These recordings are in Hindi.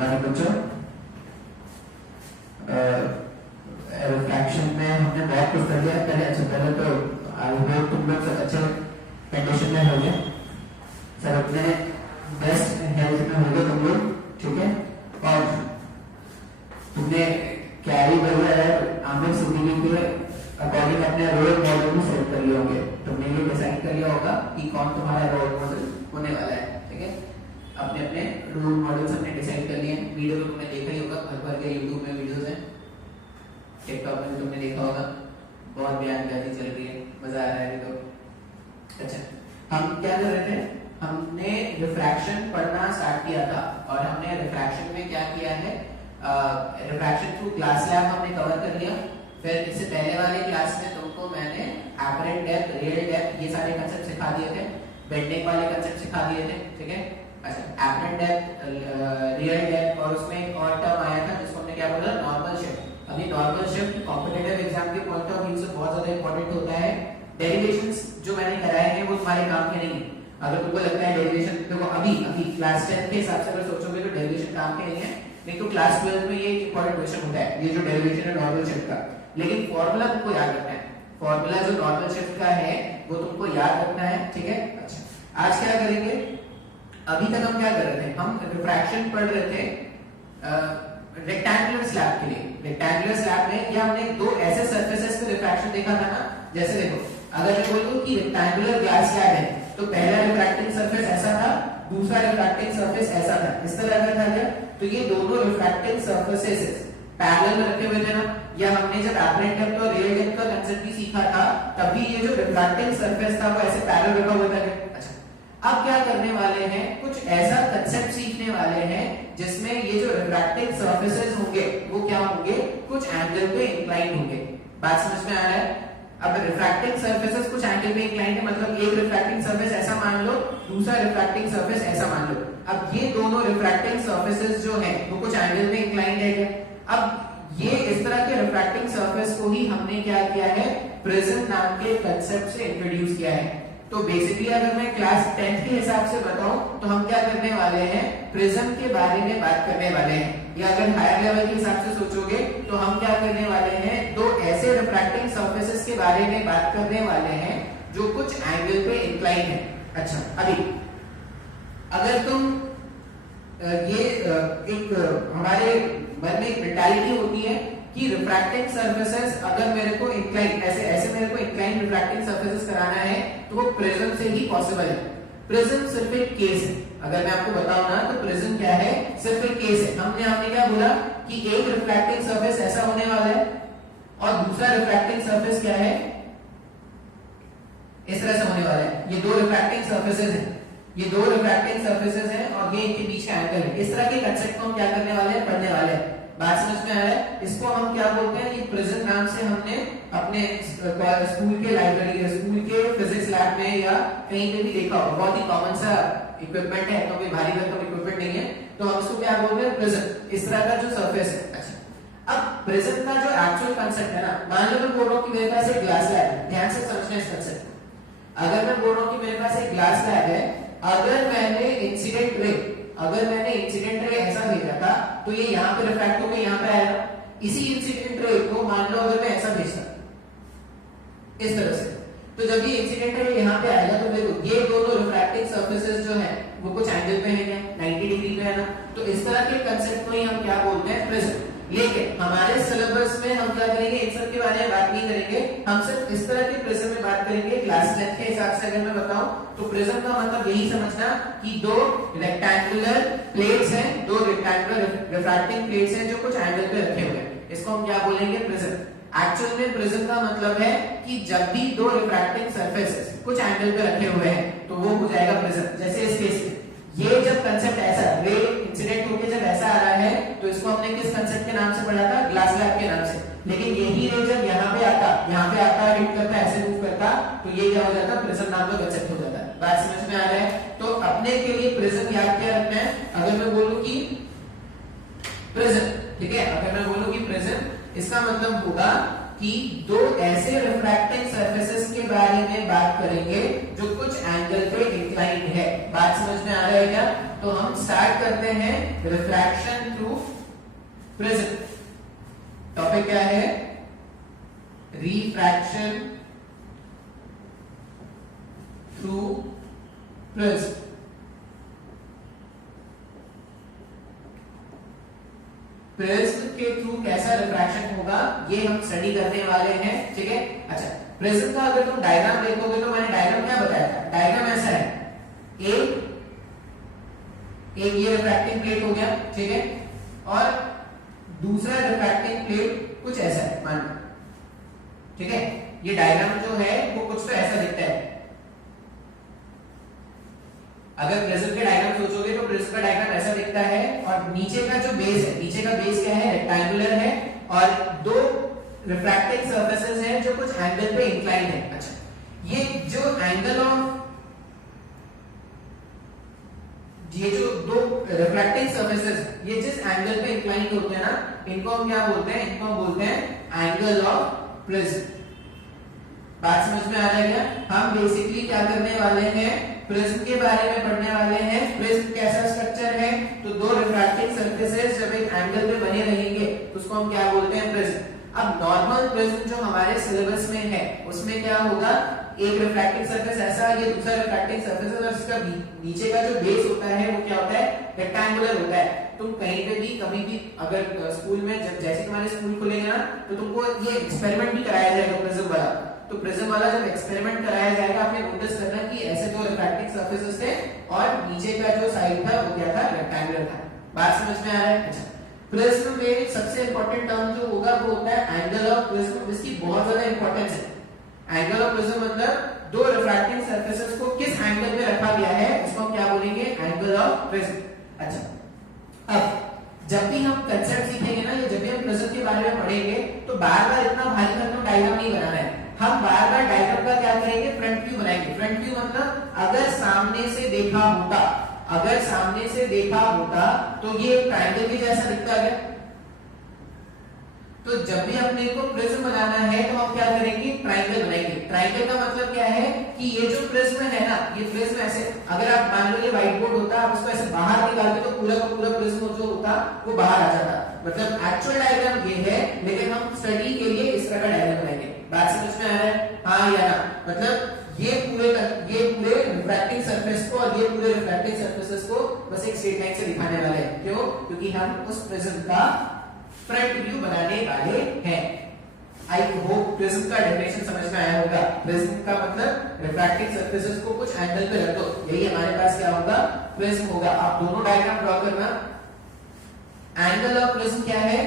मॉर्निंग बच्चों। रिफ्रैक्शन में हमने बहुत कुछ कर लिया पहले। अच्छा, पहले तो आई होप तुम लोग सब अच्छे कंडीशन में होंगे, सब अपने बेस्ट हेल्थ में होंगे तुम लोग, ठीक है। और तुमने कैरी वगैरह आमिर सिद्दीकी के अकॉर्डिंग अपने रोल मॉडल भी सेलेक्ट कर लिए होंगे। तुमने ये डिसाइड कर लिया होगा कि कौन तुम्हारा रोल मॉडल होने वाला है, ठीक है। अपने अपने रोल मॉडल्स हमने डिसाइड कर लिए हैं। वीडियो तो तुमने देखा ही होगा, भर भर के यूट्यूब में वीडियोस हैं, टिकटॉक में तुमने देखा होगा, बहुत बयानबाजी चल रही है, मजा आ रहा है तो। अच्छा, हम क्या कर रहे थे, हमने रिफ्रैक्शन पढ़ना स्टार्ट किया था और हमने रिफ्रैक्शन में क्या किया है, रिफ्रैक्शन थ्रू ग्लास स्लैब हमने कवर कर लिया। फिर इससे पहले वाले क्लास में तुमको मैंने एपरेंट डेप्थ, रियल डेप्थ, ये सारे कांसेप्ट सिखा दिए थे, बेंडिंग वाले कांसेप्ट सिखा दिए थे, ठीक है। अच्छा, एपरेंट डेप्थ, रियल डेप्थ, और उसमें एक और टर्म आया था जिसको हमने क्या बोला, नॉर्मल शिफ्ट। अभी नॉर्मल शिफ्ट कॉम्पिटिटिव एग्जाम के पॉइंट ऑफ व्यू से बहुत ज्यादा इंपॉर्टेंट होता है। डेरिवेशंस जो मैंने कराए हैं वो तुम्हारे काम के नहीं है। अगर तुमको लगता है डेरिवेशन, देखो अभी क्लास 10 के हिसाब से अगर सोचोगे तो डेरिवेशन काम के नहीं है, नहीं तो क्लास 12 में ये इंपॉर्टेंट क्वेश्चन होता है, ये जो डेरिवेशन है नॉर्मल शिफ्ट का। लेकिन फॉर्मूला तुमको याद रखना है, फॉर्मूला जो नॉर्मल शिफ्ट का है वो तुमको याद रखना है, ठीक है। अच्छा, आज क्या करेंगे, अभी तक हम क्या कर रहे थे, हम रिफ्रैक्शन पढ़ रहे थे रेक्टेंगुलर स्लैब के लिए। रेक्टेंगुलर स्लैब में या हमने दो ऐसे सरफेसेस पे रिफ्रैक्शन देखा था ना, जैसे देखो अगर मैं बोलूं कि रेक्टेंगुलर ग्लास स्लैब है तो पहला रिफ्रैक्टिंग सरफेस ऐसा था, दूसरा रिफ्रैक्टिंग सरफेस ऐसा था, इस तरह का था क्या। तो ये दोनों रिफ्रैक्टिंग सरफेसेस पैरेलल में रखे हुए थे ना, या हमने जब एपरेंट डेप्थ और रियल डेप्थ का कांसेप्ट भी सीखा था तभी ये जो रिफ्रैक्टिंग सरफेस था वो ऐसे पैरेलल रखा हुआ था। अच्छा, अब क्या करने वाले हैं, कुछ ऐसा कांसेप्ट सीखने वाले हैं जिसमें ये जो रिफ्रैक्टिंग सरफेसेस होंगे वो क्या होंगे, कुछ एंगल पे इंक्लाइंड होंगे। बात समझ में आ रहा है। अब रिफ्रैक्टिंग सरफेसेस कुछ एंगल पे इंक्लाइंड है, मतलब एक रिफ्रैक्टिंग सरफेस ऐसा मान लो, दूसरा रिफ्रैक्टिंग सरफेस ऐसा मान लो। अब ये दोनों रिफ्रैक्टिंग सरफेसेस जो हैं वो कुछ एंगल पे इंक्लाइंड है क्या। अब ये इस तरह के रिफ्रैक्टिंग सरफेस को ही हमने क्या किया है, प्रिज्म नाम के कांसेप्ट से इंट्रोड्यूस किया है। तो बेसिकली अगर मैं क्लास 10 के हिसाब से बताऊं तो हम क्या करने वाले हैं, प्रिज्म के बारे में बात करने वाले हैं। या अगर हायर लेवल के हिसाब से सोचोगे तो हम क्या करने वाले हैं, दो ऐसे रिफ्रैक्टिंग सरफेसेस के बारे में बात करने वाले हैं जो कुछ एंगल पे इंक्लाइन है। अच्छा, अभी अगर तुम ये एक हमारे मन में एक मेंटालिटी होती है कि रिफ्रैक्टिंग सरफेसेस अगर मेरे को इंक्लाइन ऐसे मेरे को इंक्लाइन रिफ्रैक्टिंग सरफेसेस कराना है तो वो प्रिज्म से ही पॉसिबल है। प्रिज्म सिर्फ एक केस है, अगर मैं आपको बताऊं ना तो प्रिज्म क्या है, सिर्फ एक केस है। हमने क्या बोला कि एक रिफ्रैक्टिंग सरफेस ऐसा होने वाला है और दूसरा रिफ्रैक्टिंग सरफेस क्या है, इस तरह से होने वाला है। ये दो रिफ्रैक्टिंग सरफेसेस हैं, ये दो रिफ्रैक्टिंग सरफेसेस हैं और ये इनके बीच का एंगल है। इस तरह के कांसेप्ट को हम क्या करने वाले हैं, पढ़ने वाले हैं। बात समझ में आ रहा है। इसको हम क्या बोलते हैं, ये प्रिज्म नाम से हमने अपने स्कूल के लाइब्रेरी, स्कूल के फिजिक्स लैब में या कहीं पे भी देखा होगा। बहुत ही कॉमन सा इक्विपमेंट है, तो कोई भारी भरकम इक्विपमेंट नहीं है, तो हम इसको क्या बोलते हैं, प्रिज्म। इस तरह का जो सरफेस है। अच्छा, अब प्रिज्म का जो एक्चुअल कांसेप्ट है ना, मान लो मैं बोल रहा हूं कि मेरे पास एक ग्लास लैब है, ध्यान से समझना इस कांसेप्ट को। अगर मैं बोल रहा हूं कि मेरे पास एक ग्लास लैब है, अगर मैंने इंसिडेंट रे ऐसा भेजा था तो ये यहाँ पे रिफ्रैक्ट होकर यहाँ पे आएगा। इसी इंसिडेंट रे को मान लो अगर मैं ऐसा भेजता इस तरह से, तो जब ये इंसिडेंट रे यहाँ पे आएगा तो देखो ये दोनों रिफ्रैक्टिंग सरफेसेस जो है वो कुछ एंगल पे है क्या, 90 डिग्री पे है ना। तो इस तरह के कांसेप्ट को ही हम क्या बोलते हैं, प्रिज्म। लेकिन हमारे सिलेबस में हम क्या करेंगे, इन सब के बारे में बात नहीं करेंगे, हम सिर्फ इस तरह के प्रिज्म में बात करेंगे। क्लास 10 के हिसाब से अगर मैं बताऊं तो प्रिज्म का मतलब यही समझना कि दो रेक्टेंगुलर प्लेट्स हैं, दो रेक्टेंगुलर रिफ्रैक्टिंग प्लेट्स हैं जो कुछ एंगल पे रखे हुए हैं, इसको हम क्या बोलेंगे, प्रिज्म। एक्चुअल में प्रिज्म का मतलब है कि जब भी दो रिफ्रैक्टिंग सरफेसेस कुछ एंगल पे रखे हुए हैं तो वो हो जाएगा प्रिज्म। जैसे इस केस में ये जब कांसेप्ट ऐसा रे इंसिडेंट होके जब ऐसा आ रहा है तो इसको हमने किस कांसेप्ट के नाम से पढ़ा था, ग्लास स्लैब के नाम से। लेकिन यही रे जब यहाँ पे आता हिट करता, ऐसे मूव करता, तो ये क्या हो जाता, प्रिज्म नाम का कांसेप्ट हो जाता है। बात समझ में आ रहा है। तो अपने के लिए प्रिज्म याद क्या रखना है, अगर मैं बोलूं कि प्रिज्म, ठीक है, अगर मैं बोलूं कि प्रिज्म, इसका मतलब होगा कि दो ऐसे रिफ्रैक्टिंग सरफेसेस के बारे में बात करेंगे जो कुछ एंगल पे इंक्लाइंड है। बात समझ में आ रहा है क्या? तो हम स्टार्ट करते हैं रिफ्रैक्शन थ्रू प्रिज्म। टॉपिक क्या है? Refraction through prism. प्रिज्म के थ्रू कैसा रिफ्रैक्शन होगा ये हम स्टडी करने वाले हैं, ठीक है। अच्छा, प्रिज्म का अगर तुम डायग्राम देखोगे तो मैंने डायग्राम क्या बताया था? डायग्राम ऐसा है, एक ये रिफ्रैक्टिंग प्लेट हो गया, ठीक है, और दूसरा रिफ्रैक्टिंग प्लेट कुछ ऐसा है मान, ठीक है। ये डायग्राम जो है वो कुछ तो ऐसा दिखता है। अगर प्रिज्म के डायग्राम सोचोगे तो प्रिज्म का डायग्राम ऐसा दिखता है, और नीचे का जो बेस है, नीचे का बेस क्या है? रेक्टेंगुलर है, और दो रिफ्रैक्टिंग सरफेसेस हैं जो कुछ एंगल पे इंक्लाइन है। अच्छा, ये जो एंगल ऑफ ये जो दो रिफ्रैक्टिंग सरफेसेस ये जिस एंगल पे इंक्लाइन होते हैं ना, इनको हम क्या बोलते हैं? इनको हम बोलते हैं एंगल ऑफ प्रिज्म। बात समझ में आ रहा है क्या? हम बेसिकली क्या करने वाले हैं? प्रिज्म के बारे में पढ़ने वाले हैं। प्रिज्म कैसा स्ट्रक्चर है? तो दो रिफ्रैक्टिंग सरफेसेस जब एक एंगल पे बने रहेंगे तो उसको हम क्या बोलते हैं? प्रिज्म। अब नॉर्मल प्रिज्म जो हमारे सिलेबस में है उसमें क्या होगा? एक रिफ्रैक्टिंग सरफेस ऐसा, ये दूसरा रिफ्रैक्टिंग सरफेस है, और इसका नीचे का जो बेस होता है वो क्या होता है? रेक्टेंगुलर होता है। तुम कहीं पे भी कभी भी अगर स्कूल में जब जैसे तुम्हारे स्कूल खुलेंगे ना तो तुमको ये एक्सपेरिमेंट भी कराया जाएगा प्रिज्म वाला। तो प्रिज्म वाला जब एक्सपेरिमेंट कराया जाएगा आपने नोटिस करना कि ऐसे दो रिफ्रैक्टिंग सरफेसेस थे और नीचे का जो साइड था वो क्या था? रेक्टेंगुलर था। बात समझ में आ रहा है? अच्छा, प्रिज्म में सबसे इंपॉर्टेंट टर्म जो होगा वो होता है एंगल ऑफ प्रिज्म। इसकी बहुत ज्यादा इंपॉर्टेंस है। एंगल ऑफ प्रिज्म मतलब दो रिफ्रैक्टिंग सरफेसेस को किस एंगल पे रखा गया है उसको हम क्या बोलेंगे? Angle of prism. अच्छा, अब जब भी हम कंसेप्ट सीखेंगे ना, ये जब भी हम प्रिज्म के बारे में पढ़ेंगे तो बार-बार इतना भारी भरकम डायग्राम नहीं बनाना है। हम बार-बार डायग्राम का क्या करेंगे? फ्रंट व्यू बनाएंगे। फ्रंट व्यू मतलब अगर सामने से देखा होता, अगर सामने से देखा होता तो ये ट्रायंगल के जैसा दिखता है। तो जब भी अपने को प्रिज्म बनाना है तो हम क्या करेंगे? ट्रायंगल बनाएंगे। ट्रायंगल का मतलब क्या है कि ये जो प्रिज्म है ना, ये प्रिज्म ऐसे, अगर आप मान लो ये व्हाइट बोर्ड होता, आप उसको ऐसे बाहर निकालते तो पूरा का पूरा प्रिज्म जो होता वो बाहर आ जाता। मतलब एक्चुअल डायग्राम ये है, लेकिन हम स्टडी के लिए इस तरह का डायग्राम बनाएंगे। बात समझ में आ रहा है? हाँ या ना? मतलब ये पूरे रिफ्रैक्टिंग सरफेस को और ये पूरे रिफ्रैक्टिंग सरफेसेस को बस एक स्ट्रेट लाइन से दिखाने वाले हैं। क्यों? क्योंकि हम उस प्रिज्म का फ्रंट व्यू बनाने वाले हैं। आई होप प्रिज्म का डेफिनेशन समझ में आया होगा। प्रिज्म का मतलब रिफ्रैक्टिंग सरफेसेस को कुछ एंगल पे रख दो, यही हमारे पास क्या होगा? प्रिज्म होगा। आप दोनों डायग्राम ड्रॉ करना। एंगल ऑफ प्रिज्म क्या है?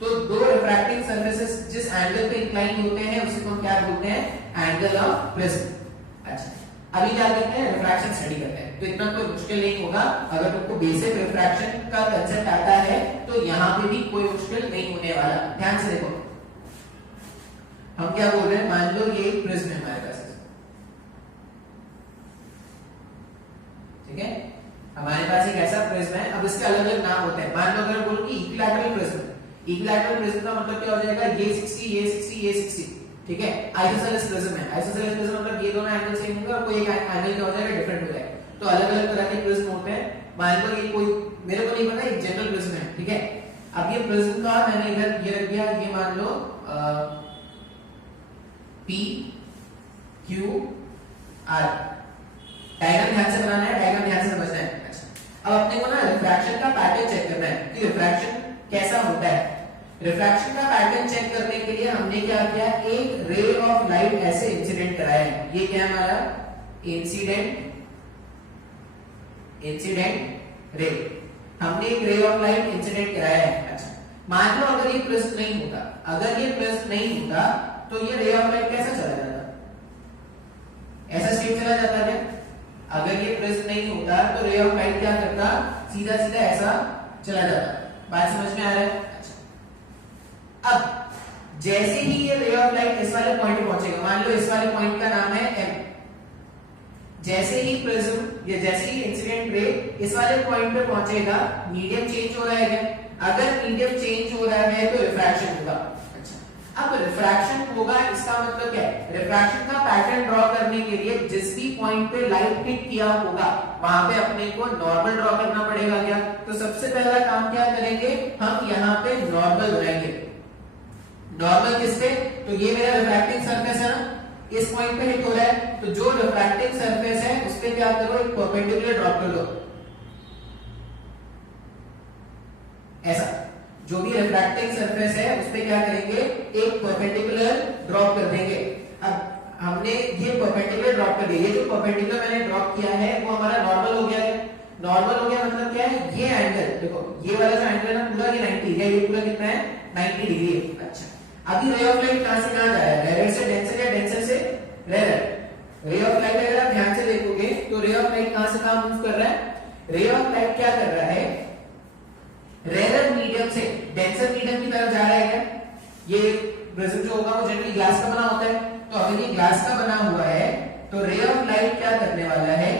तो दो रिफ्रैक्टिंग सरफेसेस जिस एंगल पे इंक्लाइन होते हैं उसी को हम क्या बोलते हैं? Angle of prism. अच्छा, अभी क्या करते हैं? रिफ्रैक्शन स्टडी करते हैं। तो इतना कोई मुश्किल नहीं होगा। अगर तुमको बेसिक रिफ्रैक्शन का कांसेप्ट आता है तो यहाँ पे भी कोई मुश्किल नहीं होने वाला। ध्यान से देखो, हम क्या बोल रहे हैं? मान लो ये एक प्रिज्म है हमारे पास, ठीक है, हमारे पास एक ऐसा प्रिज्म है। अब इसके अलग अलग नाम होते हैं। मान लो अगर बोलो कि इक्विलैटरल प्रिज्म, इक्विलैटरल प्रिज्म का मतलब क्या हो जाएगा? ये 60, ये 60, ये 60, ठीक है। आइसोसेलेस प्रिज्म है। आइसोसेलेस प्रिज्म मतलब ये दोनों एंगल सेम होंगे और कोई एक एंगल क्या हो जाएगा? डिफरेंट हो जाएगा। तो अलग अलग तरह के प्रिज्म होते हैं। मान लो ये कोई, मेरे को नहीं पता, एक जनरल प्रिज्म है, ठीक है। अब ये प्रिज्म का मैंने इधर ये रख दिया, ये मान लो P Q R। डायग्राम ध्यान से बनाना है, डायग्राम ध्यान से समझना है। अच्छा, अब अपने को ना रिफ्रैक्शन का पैटर्न चेक करना है कि रिफ्रैक्शन कैसा होता है। रिफ्रैक्शन का पैटर्न चेक करने के लिए हमने क्या किया? एक रे ऑफ लाइट ऐसे इंसिडेंट कराया है। ये क्या है हमारा? Incident ray. हमने एक रे ऑफ लाइट इंसिडेंट कराया है। अच्छा, मान लो अगर ये प्रिज्म नहीं होता, अगर ये प्रिज्म नहीं होता तो ये रे ऑफ लाइट कैसा चला जाता? ऐसा स्ट्रेट चला जाता क्या? अगर ये प्रिज्म नहीं होता तो रे ऑफ लाइट क्या करता? सीधा सीधा ऐसा चला जाता। बात समझ में आ रहा है? अच्छा, अब जैसे ही ये रे ऑफ लाइट इस वाले पॉइंट पे पहुंचेगा, मान लो इस वाले पॉइंट का नाम है M, जैसे ही प्रिज्म या जैसे ही इंसिडेंट रे इस वाले पॉइंट पे पहुंचेगा, मीडियम चेंज हो रहा है क्या? अगर मीडियम चेंज हो रहा है तो रिफ्रैक्शन होगा। अच्छा, अब रिफ्रैक्शन होगा, इसका मतलब क्या है, रिफ्रैक्शन का पैटर्न ड्रॉ करने के लिए जिस भी पॉइंट पे लाइट हिट किया होगा वहां पे अपने को नॉर्मल ड्रॉ करना पड़ेगा क्या। तो सबसे पहला काम क्या करेंगे, हम यहाँ पे नॉर्मल बनाएंगे। नॉर्मल किस पे, तो ये मेरा रिफ्रैक्टिंग सरफेस है ना, इस पॉइंट पे हिट हो रहा है, तो जो रिफ्रैक्टिंग सरफेस है उस पे क्या करो, एक परपेंडिकुलर ड्रॉप कर दो, ऐसा। जो भी रिफ्रैक्टिंग सरफेस है उस पे क्या करेंगे, एक परपेंडिकुलर ड्रॉप कर देंगे। अब हमने ये परपेंडिकुलर ड्रॉप कर दिया, ये जो परपेंडिकुलर मैंने ड्रॉप किया है वो हमारा नॉर्मल हो गया है। नॉर्मल हो गया मतलब क्या है, ये एंगल देखो, ये वाला जो एंगल है ना पूरा ये 90 है, ये पूरा कितना है 90 डिग्री है। अच्छा, अभी रे ऑफ लाइट कहां से कहां जा रहा है, रेयर से डेंसर या डेंसर से रेयर। रे ऑफ लाइट अगर आप ध्यान से देखोगे तो रे ऑफ लाइट कहां से कहां मूव कर रहा है, रे ऑफ लाइट क्या कर रहा है, रेयर मीडियम से डेंसर मीडियम की तरफ जा रहा है क्या। ये प्रिज्म जो होगा वो जनरली ग्लास का बना होता है, तो अगर ये ग्लास का बना हुआ है तो रे ऑफ लाइट क्या करने वाला है,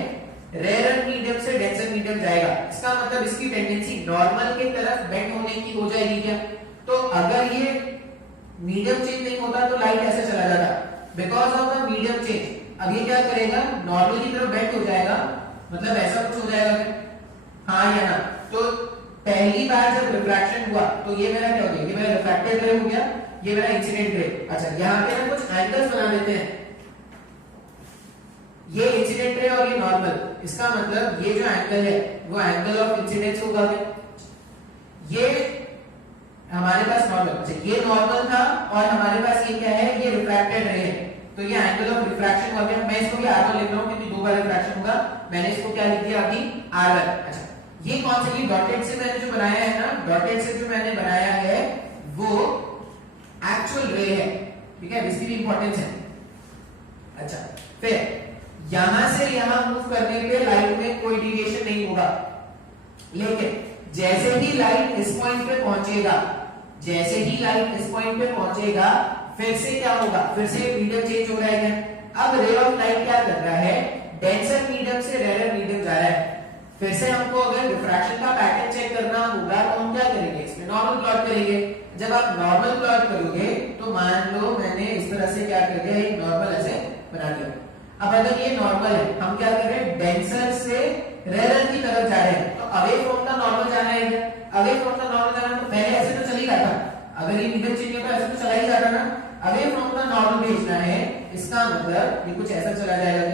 रेयर मीडियम से डेंसर मीडियम जाएगा। इसका मतलब इसकी टेंडेंसी नॉर्मल की तरफ बेंड होने की हो जाएगी क्या। तो अगर ये मीडियम चेंज नहीं होता तो लाइट ऐसे चला जाता, because of the medium change अब ये क्या करेगा, नॉर्मल की तरफ बेंड हो जाएगा, मतलब ऐसा कुछ हो जाएगा, हाँ या ना। तो पहली बार जब रिफ्रैक्शन हुआ तो ये मेरा क्या हो गया, ये मेरा रिफ्रैक्टेड रे हो गया, ये मेरा इंसिडेंट रे। अच्छा, यहाँ पे हम कुछ एंगल्स बना देते हैं, ये इंसिडेंट रे और ये नॉर्मल, इसका मतलब ये जो एंगल है वो एंगल ऑफ इंसिडेंस होगा। ये हमारे पास नॉर्मल, अच्छा ये नॉर्मल था और हमारे पास ये क्या है, ये रिफ्रैक्टेड रे है, तो ये एंगल ऑफ रिफ्रैक्शन हो गया। मैं इसको भी R1 लिख रहा हूं क्योंकि दो बार रिफ्रैक्शन होगा, मैंने इसको क्या लिख दिया अभी R1। अच्छा, ये कौन सा, ये डॉटेड से मैंने जो बनाया है ना, डॉटेड से जो मैंने बनाया है वो एक्चुअल रे है, ठीक है, इसकी भी इंपॉर्टेंस है। अच्छा, फिर यहां से यहां मूव करने पे लाइट में कोई डिविएशन नहीं होगा, लेकिन जैसे ही लाइट इस पॉइंट पे पहुंचेगा, जैसे ही लाइट इस पॉइंट पे पहुंचेगा फिर से क्या होगा, फिर से मीडियम चेंज हो रहा है। अब रे ऑफ लाइट क्या कर रहा है, डेंसर मीडियम से रेयर मीडियम जा रहा है। फिर से हमको अगर रिफ्रैक्शन का पैटर्न चेक करना होगा तो हम क्या करेंगे, इसमें नॉर्मल प्लॉट करेंगे। जब आप नॉर्मल प्लॉट करोगे तो मान लो मैंने इस तरह से क्या कर दिया, एक नॉर्मल ऐसे बना दिया। अब अगर ये नॉर्मल है, हम क्या कर रहे हैं, डेंसर से रेयर की तरफ जा रहे हैं, तो अवे फ्रॉम द नॉर्मल जाना है। अवे फ्रॉम द नॉर्मल जाना, तो पहले ऐसे तो चल ही रहा था, अगर ये मीडियम चेंज होता ऐसे तो चला ही जाता ना। अवे फ्रॉम द नॉर्मल भेजना है, इसका मतलब ये कुछ ऐसा चला जाएगा।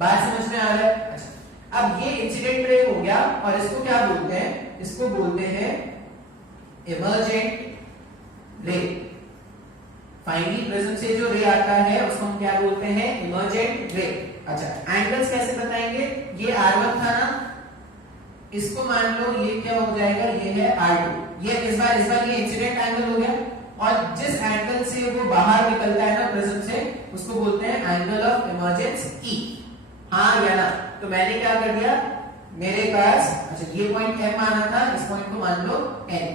बात समझ में आ रहा है। अच्छा, अब ये इंसिडेंट रे हो गया और इसको क्या बोलते हैं, इसको बोलते हैं इमर्जेंट रे। फाइनली प्रिज्म से जो रे आता है उसको हम क्या बोलते हैं, इमर्जेंट रे। अच्छा, एंगल्स कैसे बताएंगे, ये R1 था ना, इसको मान लो ये क्या हो जाएगा, ये है R2। ये इस बार ये इंसिडेंट एंगल हो गया, और जिस एंगल से वो बाहर निकलता है ना प्रिज्म से, उसको बोलते हैं एंगल ऑफ इमर्जेंस E। हाँ या ना। तो मैंने क्या कर दिया, मेरे पास अच्छा ये पॉइंट M माना था, इस पॉइंट को मान लो N।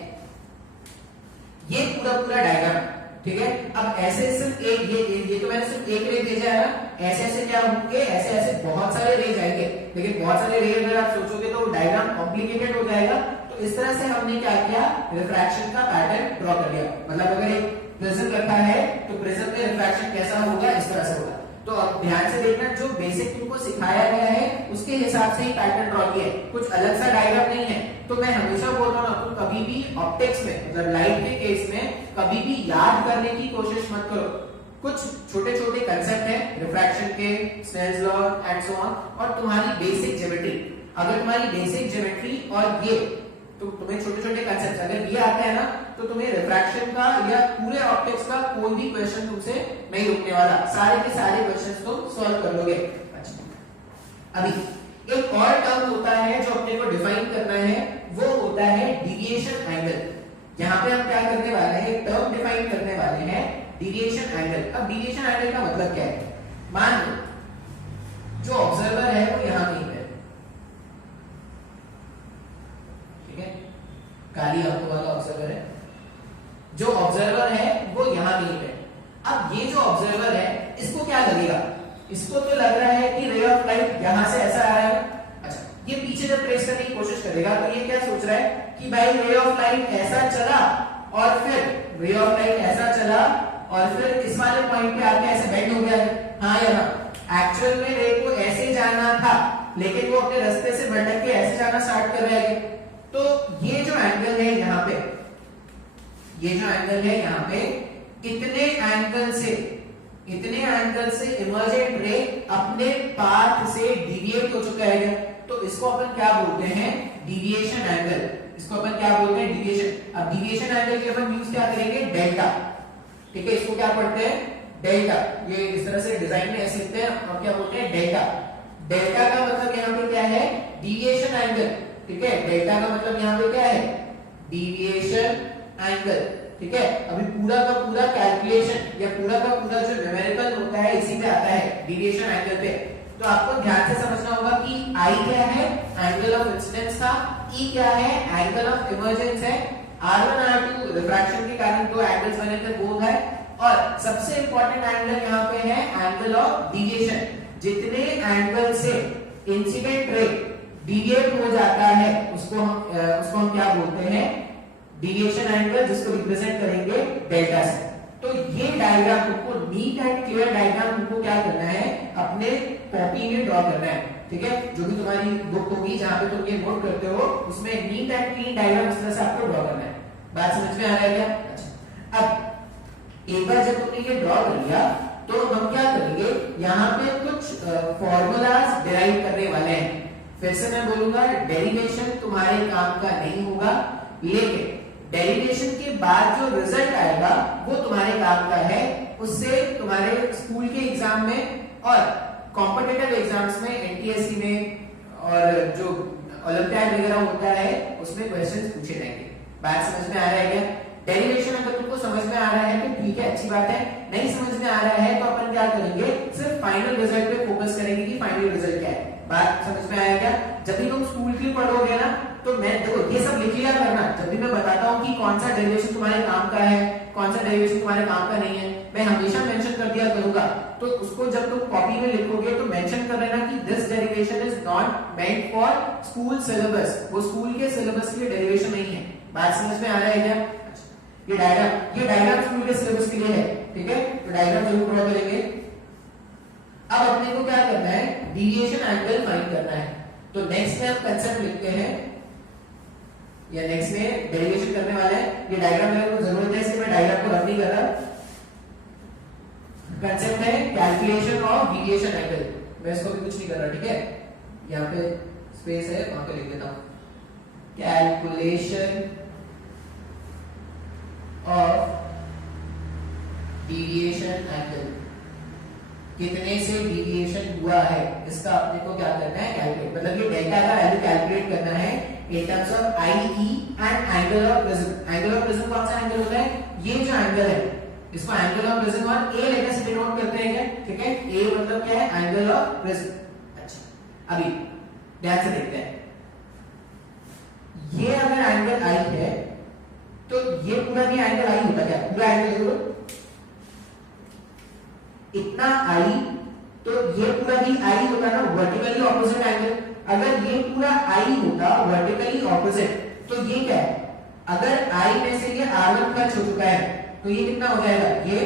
ये पूरा डायग्राम, ठीक है। अब ऐसे सिर्फ एक ये तो मैंने सिर्फ एक रे भेजा है ना, ऐसे ऐसे क्या होंगे, ऐसे ऐसे बहुत सारे रे जाएंगे, लेकिन बहुत सारे रे अगर आप सोचोगे तो डायग्राम कॉम्प्लिकेटेड हो जाएगा। तो इस तरह से हमने क्या किया, रिफ्रैक्शन का पैटर्न ड्रॉ कर दिया। मतलब अगर एक प्रिज्म रखा है तो प्रिज्म में रिफ्रैक्शन कैसा होगा, इस तरह से होगा। तो अब ध्यान से देखना, जो बेसिक तुमको सिखाया गया है उसके हिसाब से ही पैटर्न ड्रॉ किया है, कुछ अलग सा डायग्राम नहीं है। तो मैं हमेशा बोल रहा हूं आपको, कभी भी ऑप्टिक्स में मतलब लाइट के केस में कभी भी याद करने की कोशिश मत करो। कुछ छोटे छोटे कंसेप्ट है रिफ्रैक्शन के, Snell's law and so on, और तुम्हारी बेसिक ज्योमेट्री। अगर तुम्हारी बेसिक ज्योमेट्री और ये तो तुम्हें छोटे छोटे कंसेप्ट अगर ये आते हैं ना, तो तुम्हें रिफ्रैक्शन का या पूरे ऑप्टिक्स का कोई भी क्वेश्चन तुमसे नहीं रुकने वाला, सारे के सारे क्वेश्चंस तुम सॉल्व कर लोगे। अच्छा, अभी एक और टर्म होता है जो अपने को डिफाइन करना है, वो होता है डिविएशन एंगल। यहाँ पे हम क्या करने वाले हैं, एक टर्म डिफाइन करने वाले हैं, डिविएशन एंगल। अब डिविएशन एंगल का मतलब क्या है, मान लो जो ऑब्जर्वर है वो यहाँ कहीं पे, ठीक है, काली आंखों वाला ऑब्जर्वर है, जो ऑब्जर्वर है वो यहाँ कहीं पे। अब ये जो ऑब्जर्वर है इसको क्या लगेगा, इसको तो लग रहा है कि रे ऑफ लाइट यहां से ऐसा आ रहा है। अच्छा, ये पीछे जब ट्रेस करने की कोशिश करेगा तो ये क्या सोच रहा है कि भाई रे ऑफ लाइट ऐसा चला और फिर रे ऑफ लाइट ऐसा चला और फिर इस वाले पॉइंट पे आके ऐसे बेंड हो गया है, हाँ या ना? एक्चुअल में रे को ऐसे जाना था, लेकिन वो अपने रास्ते से भटक के ऐसे जाना स्टार्ट कर रहा है। तो ये जो एंगल है यहाँ पे, ये जो एंगल है यहाँ पे, इतने एंगल से इमर्जेंट रे अपने पाथ से डिविएट हो चुका है। तो इसको अपन क्या बोलते हैं? Deviation angle. इसको अपन क्या बोलते हैं? डिविएशन। अब डिविएशन एंगल के अपन यूज क्या करेंगे? डेल्टा। ठीक है, इसको क्या पढ़ते हैं? डेल्टा। ये इस तरह से डिजाइन में ऐसे लिखते हैं और क्या बोलते हैं? डेल्टा। डेल्टा का मतलब यहाँ पे क्या है? Deviation angle. ठीक है, डेल्टा का मतलब यहाँ पे क्या है? Deviation angle. ठीक है, अभी पूरा का पूरा कैलकुलेशन या पूरा का पूरा जो न्यूमेरिकल होता है इसी पे आता है, डिविएशन एंगल पे। तो आपको ध्यान से समझना होगा कि I क्या है? एंगल ऑफ इंसिडेंस था। E क्या है? एंगल ऑफ इमर्जेंस है। R1 R2 रिफ्रैक्शन के कारण दो एंगल्स बने थे, बोथ है। और सबसे इंपॉर्टेंट एंगल यहाँ पे है एंगल ऑफ डिविएशन। जितने एंगल से इंसिडेंट रे डिविएट हो जाता है उसको हम क्या बोलते हैं? डिविएशन एंगल, जिसको रिप्रेजेंट करेंगे डेल्टा से। तो ये डायग्राम तुमको नीट एंड क्लियर डायग्राम तुमको क्या करना है? अपने कॉपी में ड्रॉ करना है। ठीक है, जो भी तुम्हारी बुक होगी जहां पे तुम ये नोट करते हो उसमें नीट एंड क्लीन डायग्राम इस तरह से आपको ड्रॉ करना है। बात समझ में आ रहा है क्या? अच्छा, अब एक बार जब तुमने ये ड्रॉ कर लिया तो हम क्या करेंगे? यहाँ पे कुछ फॉर्मूलाज डिराइव करने वाले हैं। फिर से मैं बोलूंगा, डेरिवेशन तुम्हारे काम का नहीं होगा, लेकिन डेरिवेशन के बाद जो रिजल्ट आएगा वो तुम्हारे काम का है। उससे तुम्हारे स्कूल के एग्जाम में और कॉम्पिटिटिव एग्जाम्स में, एनटीएससी में और जो ओलंपियाड वगैरह होता है उसमें क्वेश्चंस पूछे जाएंगे। बात समझ में आ रहा है क्या? डेरिवेशन अगर तुमको समझ में आ रहा है तो ठीक है, अच्छी बात है। नहीं समझ में आ रहा है तो अपन क्या करेंगे? सिर्फ फाइनल रिजल्ट पे फोकस करेंगे कि फाइनल रिजल्ट क्या है। बात समझ में आया क्या? जब भी तुम स्कूल की पढ़ोगे ना तो मैं देखो ये सब लिख लिया करना। जब भी मैं बताता हूँ कि कौन सा डेरिवेशन तुम्हारे काम का है, कौन सा डेरिवेशन तुम्हारे काम का नहीं है, मैं हमेशा मेंशन कर दिया करूंगा। तो उसको जब तुम कॉपी में लिखोगे तो मेंशन कर लेना कि this derivation is not meant for school syllabus. वो स्कूल के सिलेबस के लिए डेरिवेशन नहीं है। बात समझ में आ रहा है क्या? ये डायग्राम स्कूल के सिलेबस के लिए है। ठीक है, तो डायग्राम जरूर ड्रॉ करेंगे। अब अपने को क्या करना है? डिविएशन एंगल फाइंड करना है। तो नेक्स्ट में हम कंसेप्ट लिखते हैं या नेक्स्ट में डेरिवेशन करने वाले हैं। ये डायग्राम मेरे को जरूरत है, इसलिए मैं डायग्राम को रख नहीं कर रहा। कंसेप्ट है कैलकुलेशन ऑफ डिविएशन एंगल। मैं इसको भी कुछ नहीं कर रहा। ठीक है, यहाँ पे स्पेस है, वहां पे लिख देता हूं कैलकुलेशन ऑफ डिविएशन एंगल। कितने से डिविएशन हुआ है इसका अपने को क्या करना है? कैलकुलेट। मतलब ये डेल्टा का वैल्यू कैलकुलेट करना है in terms of I, E and angle of prism. Angle of prism कौन सा एंगल होता है? ये जो एंगल है इसको एंगल ऑफ प्रिज्म और ए लेकर से डिनोट करते हैं क्या? ठीक है, ए मतलब क्या है? Angle of prism. अच्छा, अभी ध्यान से देखते हैं। ये अगर एंगल आई है तो ये पूरा भी एंगल आई होता क्या? पूरा एंगल देखो, इतना आई, तो ये पूरा भी आई होता ना, वर्टिकली ऑपोजिट एंगल। अगर ये पूरा आई होता वर्टिकली ऑपोजिट तो ये क्या है? अगर आई में से ये R1 कट हो चुका है तो ये कितना हो जाएगा? ये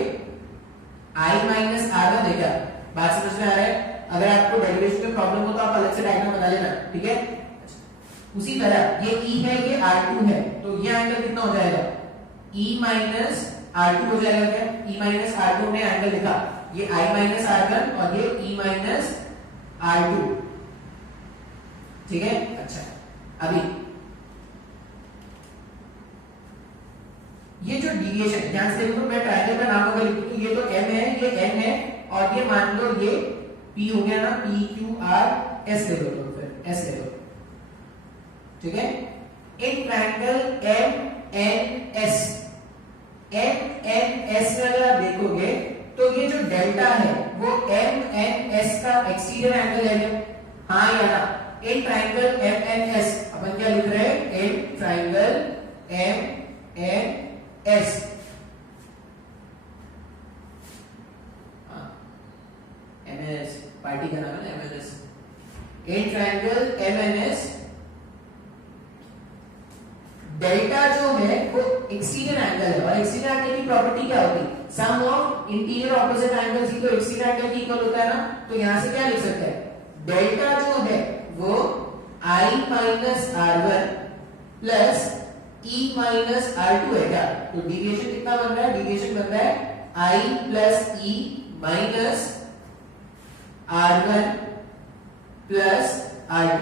I माइनस R1 है क्या? बात समझ में आ रहा है? अगर आपको डेरिवेशन में प्रॉब्लम हो तो आप अलग से डायग्राम बना लेना। ठीक है, उसी तरह ये E है, ये R2 है, तो ये एंगल कितना हो जाएगा? E माइनस R2 हो जाएगा क्या? E माइनस R2 ने एंगल लिखा, ये I माइनस R1 और ये E माइनस R2। ठीक है, अच्छा, अभी ये जो डिविएशन, ध्यान से देखो, मैं ट्रायंगल का नाम अगर लिखूं तो ये तो M है, ये N है, और ये मान लो ये P हो गया ना, P Q R S ले लो, तो फिर S ले लो। ठीक है, in triangle M N S, M N S में अगर आप देखोगे तो ये जो डेल्टा है वो M N S का एक्सटीरियर एंगल है। हाँ या ना? In triangle M N S अपन क्या लिख रहे हैं? In triangle M N S, MS party का नाम है MNS। In triangle MNS delta जो है वो एक्सटीरियर एंगल है, और एक्सटीरियर एंगल की प्रॉपर्टी क्या होती है? सम ऑफ इंटीरियर ऑपोजिट एंगल्स ही तो एक्सटीरियर एंगल की इक्वल होता है ना, तो यहां से क्या लिख सकते हैं, डेल्टा जो है वो I minus R1 plus E minus R2 है क्या, तो डिविएशन कितना बन रहा है, डिविएशन बन रहा है I plus E minus R1 plus R2।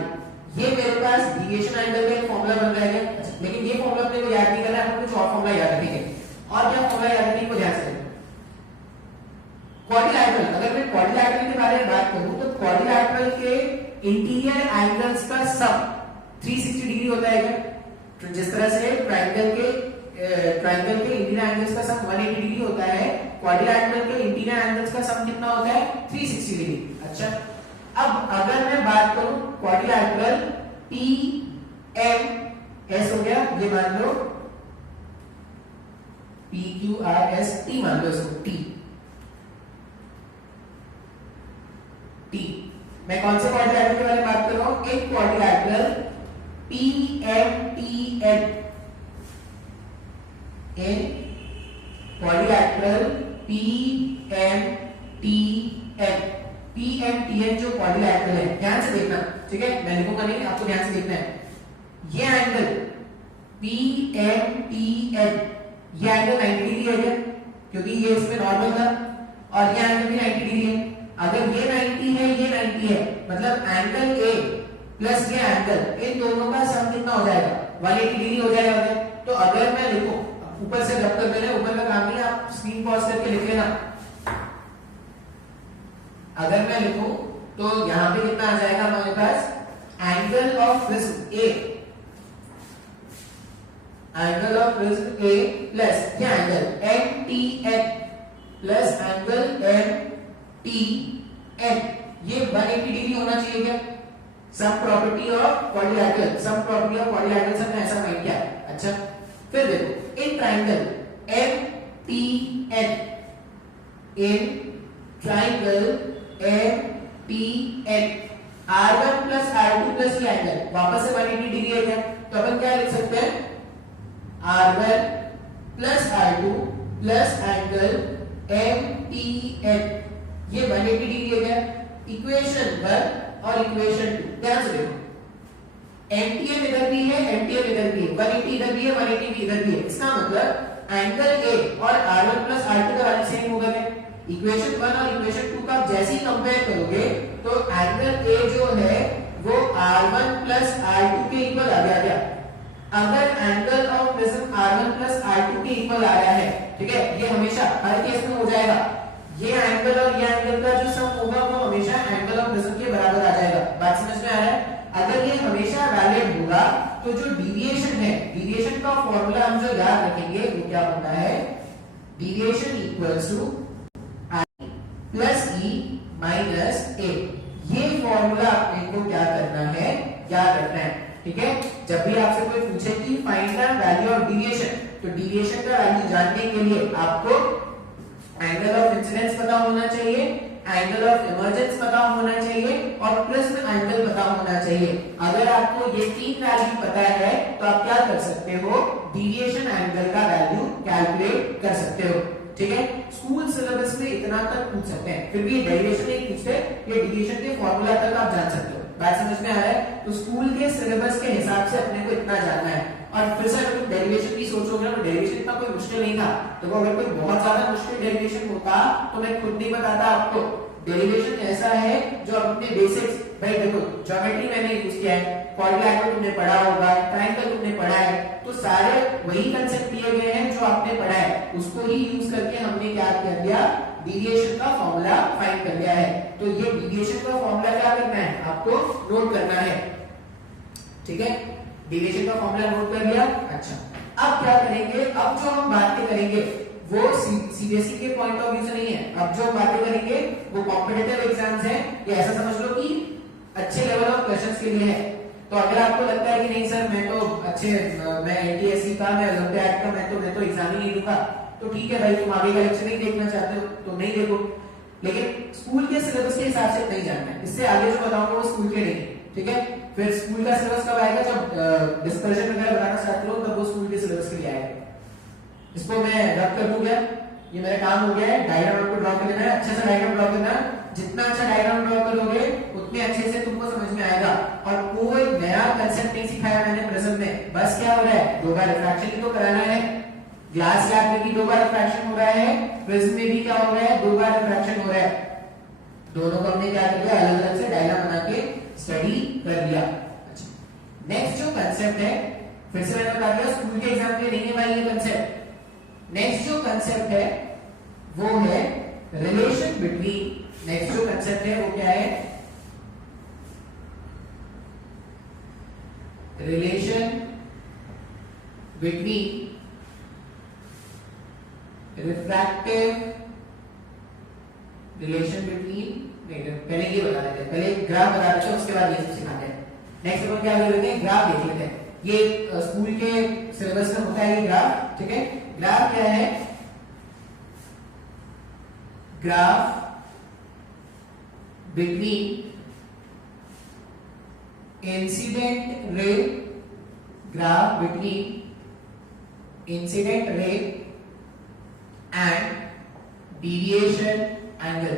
ये मेरे पास डिविएशन एंगल का एक फॉर्मूला बन रहा है। अच्छा, लेकिन ये फॉर्मूला अपने को याद नहीं करना है, आपको कुछ और फॉर्मूला याद रखेंगे। और क्या फॉर्मूला याद रखने को ध्यान से, क्वाड्रिलैटरल, अगर मैं क्वाड्रिलैटरल के बारे में बात करूं तो क्वाड्रिलैटरल के इंटीरियर एंगल्स का सम 360 डिग्री होता है क्या, तो जिस तरह से ट्रायंगल के इंटीरियर एंगल्स का सम 180 डिग्री होता है, क्वाड्रिलैटरल के इंटीरियर एंगल्स का सम कितना होता है, 360 डिग्री। अच्छा, अब अगर मैं बात करूं क्वाड्रिलैटरल PMS हो गया, ये मान लो PQRST मान लो इसको T। मैं कौन से क्वाड्रिलैटरल के बारे में बात कर रहा हूं, एक क्वाड्रिलैटरल PMTN, क्वाड्रिलैटरल PMTN जो क्वाड्रिलैटरल है, ध्यान से देखना, ठीक है, मैं लिखूंगा नहीं, आपको ध्यान से देखना है। ये एंगल PMTN, ये एंगल 90 डिग्री है क्या, क्योंकि ये इसमें नॉर्मल था, और ये एंगल भी 90 डिग्री है। अगर ये 90 है, ये 90 है, मतलब एंगल A प्लस ये एंगल, इन दोनों का सम कितना हो जाएगा, 180 डिग्री हो जाएगा। तो अगर मैं लिखूं, ऊपर से रब कर देना, ऊपर का काम नहीं, आप स्क्रीन पॉज करके लिख लेना। अगर मैं लिखूं तो यहां पे कितना आ जाएगा हमारे पास, angle of prism A, angle of prism A plus ये angle MTN plus angle MTN, ये 180 डिग्री होना चाहिए क्या, sum property of quadrilateral, sum property of quadrilateral से मैं ऐसा माइंड किया। अच्छा, फिर देखो in triangle MTN, in triangle MTN R1 plus R2 plus ये एंगल वापस से 180 डिग्री है क्या, तो अपन क्या लिख सकते हैं, R1 plus R2 plus angle MTN, ये 180 डिग्री है क्या, इक्वेशन 1 और इक्वेशन 2 ध्यान से देखो, MTN इधर भी है, MTN इधर भी है, 180 इधर भी है, 180 भी इधर भी है, इसका मतलब एंगल A और R1 प्लस R2 का वैल्यू सेम होगा क्या, इक्वेशन 1 और इक्वेशन 2 का आप जैसे ही कंपेयर करोगे तो एंगल A जो है वो R1 प्लस R2 के इक्वल आ गया क्या, अगर angle of prism R1 plus R2 के इक्वल आ रहा है, ठीक है, ये हमेशा हर केस में हो जाएगा, ये एंगल और ये एंगल का जो सम होगा वो हमेशा एंगल ऑफ प्रिज्म के बराबर आ जाएगा। बात समझ में आ रहा है, अगर ये हमेशा वैलिड होगा तो जो डिविएशन है, डिविएशन का फॉर्मूला हम जो याद रखेंगे वो क्या होता है, deviation equals to I plus E minus A, ये फॉर्मूला आपने को क्या करना है, याद रखना है, ठीक है। जब भी आपसे कोई पूछे कि find the value of deviation, तो डिविएशन का वैल्यू जानने के लिए आपको एंगल ऑफ इंसिडेंस पता होना चाहिए, एंगल ऑफ इमर्जेंस पता होना चाहिए और प्रिज्म एंगल पता होना चाहिए। अगर आपको ये तीन वैल्यू पता है तो आप क्या कर सकते हो, डिविएशन एंगल का वैल्यू कैलकुलेट कर सकते हो, ठीक है। स्कूल सिलेबस में इतना तक पूछ सकते हैं, फिर भी डेरिवेशन नहीं पूछते, ये डिविएशन के फॉर्मूला तक आप जान सकते हो। बात समझ में आ रहा है, तो स्कूल के सिलेबस के हिसाब से अपने को इतना जानना है। और फिर से अगर तुम डेरिवेशन भी सोचोगे ना, तो डेरिवेशन इतना कोई मुश्किल नहीं था, तो अगर कोई बहुत ज्यादा मुश्किल डेरिवेशन होता तो मैं खुद नहीं बताता आपको। डेरिवेशन ऐसा है जो अपने बेसिक्स, भाई देखो ज्योमेट्री मैंने यूज किया है, क्वाड्रिलैटरल तुमने पढ़ा होगा, ट्रायंगल तुमने पढ़ा है, तो सारे वही कंसेप्ट दिए गए हैं जो आपने पढ़ा है, उसको ही यूज करके हमने क्या कर दिया, डिविएशन का फॉर्मूला फाइंड कर लिया है। तो ये डिविएशन का फॉर्मूला क्या करना है, आपको नोट करना है, ठीक है। डिविएशन का फॉर्मूला नोट कर लिया। अच्छा, अब क्या करेंगे, अब जो हम बातें करेंगे वो सीबीएसई के पॉइंट ऑफ व्यू से नहीं है, अब जो बातें करेंगे वो कॉम्पिटिटिव एग्जाम्स हैं, या ऐसा समझ लो कि अच्छे लेवल ऑफ क्वेश्चंस के लिए है। तो अगर आपको लगता है कि नहीं सर मैं तो अच्छे, मैं एनटीएससी का, मैं ओलंपियाड का, मैं तो एग्जाम ही नहीं दूंगा, तो ठीक है भाई, तुम आगे का लेक्चर नहीं देखना चाहते हो तो नहीं देखो, लेकिन स्कूल के सिलेबस के हिसाब से नहीं जानना है। इससे आगे जो बताऊंगा वो स्कूल के नहीं, ठीक है। फिर स्कूल का सिलेबस कब आएगा, जब डिस्पर्शन वगैरह बनाना स्टार्ट करो तब वो स्कूल के सिलेबस के लिए आएगा। इसको मैं रब कर दूं क्या, ये मेरा काम हो गया है, डायग्राम आपको ड्रॉ कर लेना है, अच्छे से डायग्राम ड्रॉ करना। जितना अच्छा डायग्राम ड्रॉ करोगे उतने अच्छे से तुमको समझ में आएगा। और कोई नया कांसेप्ट नहीं सिखाया मैंने प्रिज्म में, बस क्या हो रहा है, दो बार रिफ्रैक्शन ही तो कराना है। ग्लास स्लैब में भी दो बार रिफ्रैक्शन हो रहा है, प्रिज्म में भी क्या हो रहा है, दो बार रिफ्रैक्शन हो रहा है। दोनों को हमने क्या कर दिया, अलग अलग से डायग्राम बना के स्टडी कर लिया। नेक्स्ट जो कांसेप्ट है, फिर से मैंने बता दिया स्कूल के एग्जाम में नहीं है भाई ये कांसेप्ट। नेक्स्ट जो कांसेप्ट है वो है रिलेशन बिटवीन, नेक्स्ट जो कांसेप्ट है वो क्या है, relation between refractive, relation between, पहले ये बता देते हैं, पहले ग्राफ बता देते हैं, उसके बाद ये सब सिखाते हैं। नेक्स्ट अपन क्या कर लेते हैं, ग्राफ देख लेते हैं। ये स्कूल के सिलेबस में होता है ये ग्राफ, ठीक है। ग्राफ क्या है, graph between incident ray, graph between incident ray and deviation angle,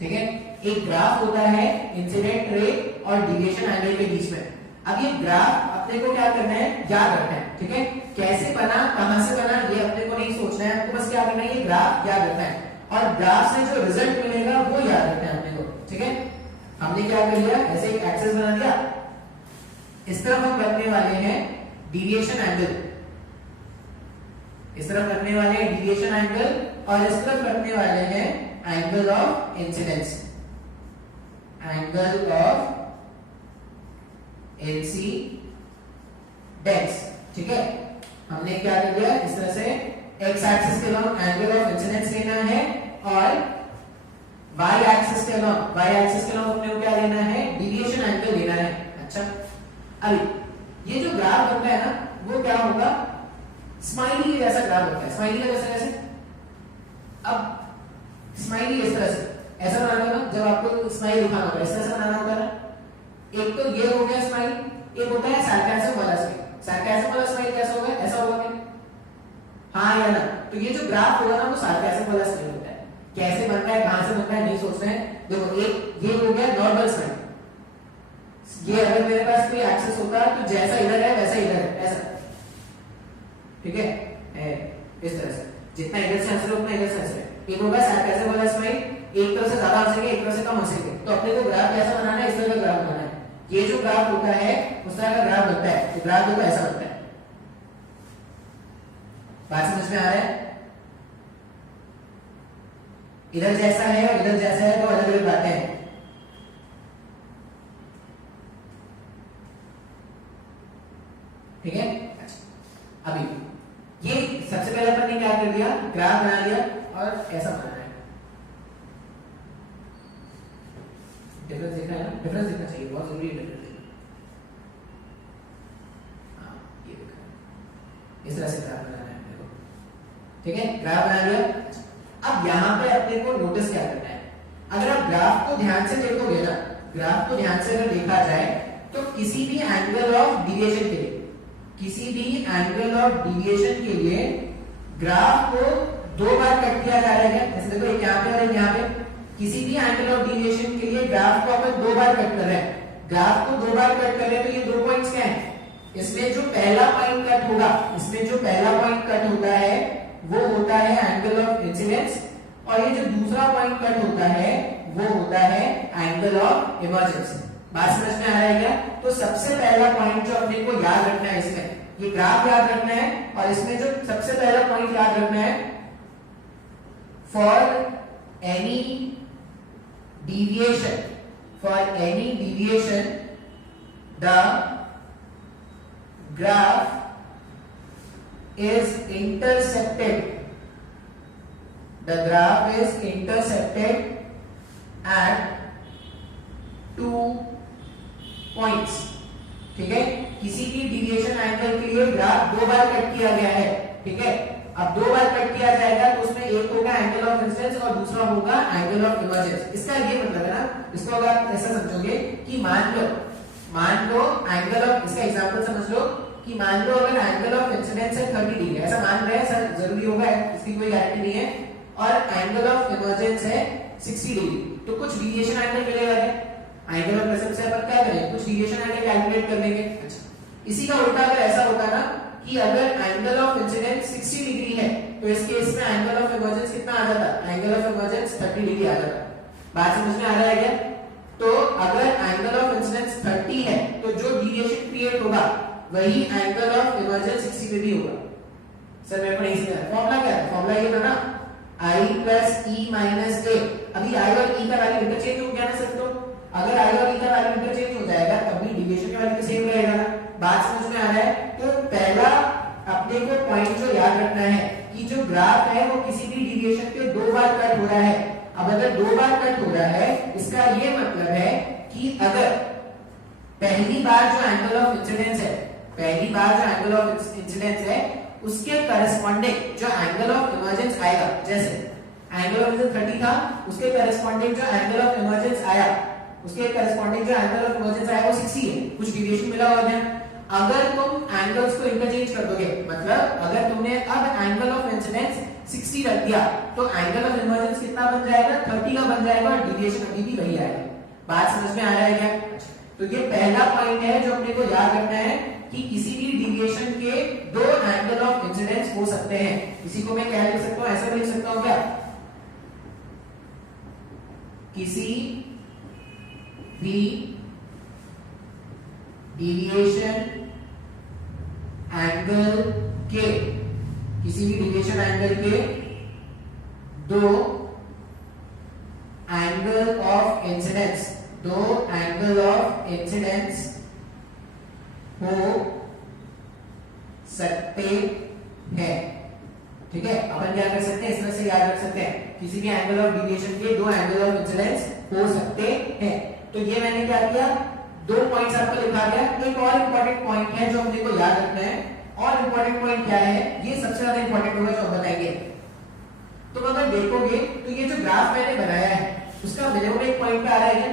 ठीक है। एक ग्राफ होता है इंसिडेंट रे और डेविएशन एंगल के बीच में। अब ये ग्राफ अपने को क्या करना है, याद रखना है, ठीक है। कैसे बना, कहां से बना, ये अपने को नहीं सोचना है, आपको बस क्या करना है, ये ग्राफ याद रखना है और ग्राफ से जो रिजल्ट मिलेगा वो याद रखना है अपने को, ठीक है। हमने क्या कर लिया, ऐसे एक एक्सिस बना दिया, इस तरफ हम रखने वाले हैं डेविएशन एंगल, इस तरफ रखने वाले हैं डेविएशन एंगल और इस तरफ रखने वाले हैं angle of incidence, angle of incidence, ठीक है। हमने क्या कर दिया, इस तरह से एक्स एक्सिस के अलॉन्ग एंगल ऑफ इंसिडेंस लेना है और वाई एक्सिस के अलॉन्ग अपने को क्या लेना है, डेविएशन एंगल लेना है। अच्छा, अभी ये जो ग्राफ बनता है ना वो क्या होगा, स्माइली के जैसा ग्राफ बनता है। स्माइली का जैसा कैसे, अब स्माइली इस तरह से ऐसा बनाना होगा, जब आपको स्माइल दिखाना होगा इस तरह से बनाना होगा ना। एक तो ये हो गया स्माइल, एक होता है सार्कास्म वाला स्माइल। सार्कास्म वाला स्माइल कैसा होगा, ऐसा होगा क्या, हाँ या ना। तो ये जो ग्राफ होगा ना वो सार्कास्म वाला स्माइल होता है। कैसे बनता है, कहां से बनता है नहीं सोचना है। देखो एक ये हो गया नॉर्मल स्माइल, ये अगर मेरे पास कोई एक्सिस होता तो जैसा इधर है वैसा इधर है, ऐसा, ठीक है, इस तरह से जितना इधर से आंसर उतना इधर से आंसर है। एक होगा सार्कास्म वाला स्माइल, एक तरफ से ज्यादा हंसेंगे एक तरफ से कम हंसेंगे। तो अपने को ग्राफ कैसा बनाना है, इस तरह का ग्राफ बनाना है। ये जो ग्राफ होता है उस तरह का ग्राफ बनता है, तो ग्राफ देखो ऐसा बनता है। बात समझ में आ रहा है, इधर जैसा है और इधर जैसा है तो अलग अलग बातें हैं, ठीक है। अच्छा, अभी ये सबसे पहले अपन ने क्या कर दिया, ग्राफ बना लिया और ऐसा बनाना है। डिफरेंस देखना है ना, डिफरेंस देखना चाहिए, बहुत जरूरी है डिफरेंस देखना। हाँ ये देखा है, इस तरह से ग्राफ बनाना है देखो, ठीक है। ग्राफ बना लिया। अब यहाँ पे अपने को नोटिस क्या करना है, अगर आप ग्राफ को ध्यान से देखोगे ना, ग्राफ को ध्यान से अगर देखा जाए तो किसी भी एंगल ऑफ डेविएशन के लिए, किसी भी एंगल ऑफ डेविएशन के लिए ग्राफ को दो बार कट किया जा रहा है। जैसे देखो एक यहाँ पे और एक यहाँ पे, किसी भी एंगल ऑफ डेविएशन के लिए ग्राफ को अपन दो बार कट कर रहे हैं। ग्राफ को दो बार कट कर रहे हैं तो ये दो पॉइंट्स क्या हैं, इसमें जो पहला पॉइंट कट होगा, इसमें जो पहला पॉइंट कट होता है वो होता है एंगल ऑफ इंसिडेंस और ये जो दूसरा पॉइंट कट होता है वो होता है एंगल ऑफ इमर्जेंस। बात समझ में आ रहा है क्या? तो सबसे पहला पॉइंट जो अपने को याद रखना है, इसमें ये ग्राफ याद रखना है और इसमें जो सबसे पहला पॉइंट याद रखना है, for any deviation, the graph is intersected, at 2 points, ठीक है। किसी भी डिविएशन एंगल के लिए ग्राफ दो बार कट किया गया है, ठीक है। अब दो बार कट किया जाएगा तो उसमें एक होगा एंगल ऑफ इंसिडेंस और दूसरा होगा एंगल ऑफ इमर्जेंस। इसका ये मतलब है ना, इसको अगर आप ऐसा समझोगे कि मान लो एंगल ऑफ, इसका एग्जांपल समझ लो कि मान लो अगर एंगल ऑफ इंसिडेंस है 30 डिग्री, ऐसा मान रहे हैं सर, जरूरी होगा इसकी कोई गारंटी नहीं है, और एंगल ऑफ इमर्जेंस है 60 डिग्री, तो कुछ डिविएशन एंगल मिलेगा क्या? एंगल ऑफ प्रेजेंस से अपन क्या करेंगे, कुछ डिविएशन एंगल कैलकुलेट कर लेंगे। अच्छा, इसी का उल्टा अगर ऐसा होता ना कि अगर एंगल ऑफ इंसिडेंस 60 डिग्री है तो इस केस में एंगल ऑफ इमर्जेंस कितना आ जाता? एंगल ऑफ इमर्जेंस 30 डिग्री आ जाता। बात समझ में आ रहा है क्या? तो अगर एंगल ऑफ इंसिडेंस 30 है तो जो डिविएशन क्रिएट होगा वही एंगल ऑफ इमर्जेंस 60 डिग्री होगा। सर मेरे को नहीं समझ आया, फॉर्मूला क्या है? फॉर्मूला ये था ना I प्लस ई माइनस ए। अभी I और E का वैल्यू इंटरचेंज हो गया ना सर, तो अगर I और E का वैल्यू इंटरचेंज हो जाएगा तब भी डिविएशन का वैल्यू सेम रहेगा ना। बात समझ में आ रहा है? तो पहला अपने को पॉइंट जो याद रखना है कि जो ग्राफ है वो किसी भी डिविएशन पे 2 बार कट हो रहा है। अब अगर 2 बार कट हो रहा है इसका ये मतलब है कि अगर पहली बार जो एंगल ऑफ इंसिडेंस है, पहली बार जो एंगल ऑफ इंसिडेंस है उसके करस्पॉन्डिंग जो एंगल ऑफ इमर्जेंस आएगा, जैसे एंगल ऑफ इंसिडेंस 30 था, उसके करस्पॉन्डिंग जो एंगल ऑफ इमर्जेंस आया, उसके करस्पॉन्डिंग जो एंगल ऑफ इमर्जेंस आया वो 60 है, कुछ डिविएशन मिला हुआ है। अगर तुम एंगल्स को इंटरचेंज कर दोगे, मतलब अगर तुमने अब एंगल ऑफ इंसिडेंस 60 रख दिया तो एंगल ऑफ इमर्जेंस कितना बन जाएगा? 30 का बन जाएगा और डिविएशन अभी भी वही आएगा। बात समझ में आ रहा है क्या? तो ये पहला पॉइंट है जो अपने को याद रखना है कि किसी भी डिविएशन के 2 एंगल ऑफ इंसिडेंस हो सकते हैं। इसी को मैं क्या लिख सकता हूं, ऐसा लिख सकता हूं क्या? किसी भी डिविएशन एंगल के, किसी भी डिविएशन एंगल के 2 angle of incidence, 2 angle of incidence हो सकते हैं। ठीक है, अपन क्या कर सकते हैं, इसमें से याद रख सकते हैं किसी भी एंगल ऑफ डिविएशन के 2 एंगल ऑफ इंसिडेंस हो सकते हैं। तो ये मैंने क्या किया, 2 पॉइंट्स आपको लिखा गया। एक और इंपॉर्टेंट पॉइंट है जो अपने को याद रखना है, और इंपॉर्टेंट पॉइंट क्या है, ये सबसे ज्यादा इंपॉर्टेंट होगा जो हम बताएंगे। तो अगर देखोगे तो ये जो ग्राफ मैंने बनाया है उसका मिनिमम एक पॉइंट पे आ रहा है,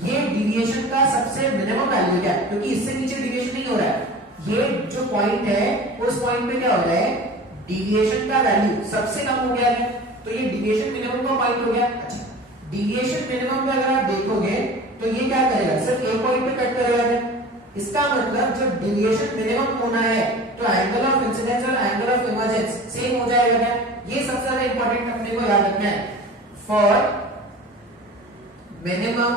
ये डिविएशन का सबसे मिनिमम वैल्यू क्या है, क्योंकि इससे नीचे डिविएशन नहीं हो रहा है। ये जो पॉइंट है उस पॉइंट पे क्या हो रहा है, डिविएशन का वैल्यू सबसे कम हो गया है, तो ये डिविएशन मिनिमम का पॉइंट हो गया। अच्छा, डिविएशन मिनिमम पे अगर आप देखोगे तो ये क्या करेगा, सिर्फ एक पॉइंट पे कट करेगा। इसका मतलब जब डिविएशन मिनिमम होना है तो एंगल ऑफ इंसिडेंस और एंगल ऑफ इमर्जेंस सेम हो जाएगा क्या? ये सबसे ज्यादा इंपॉर्टेंट अपने को याद रखना है। For minimum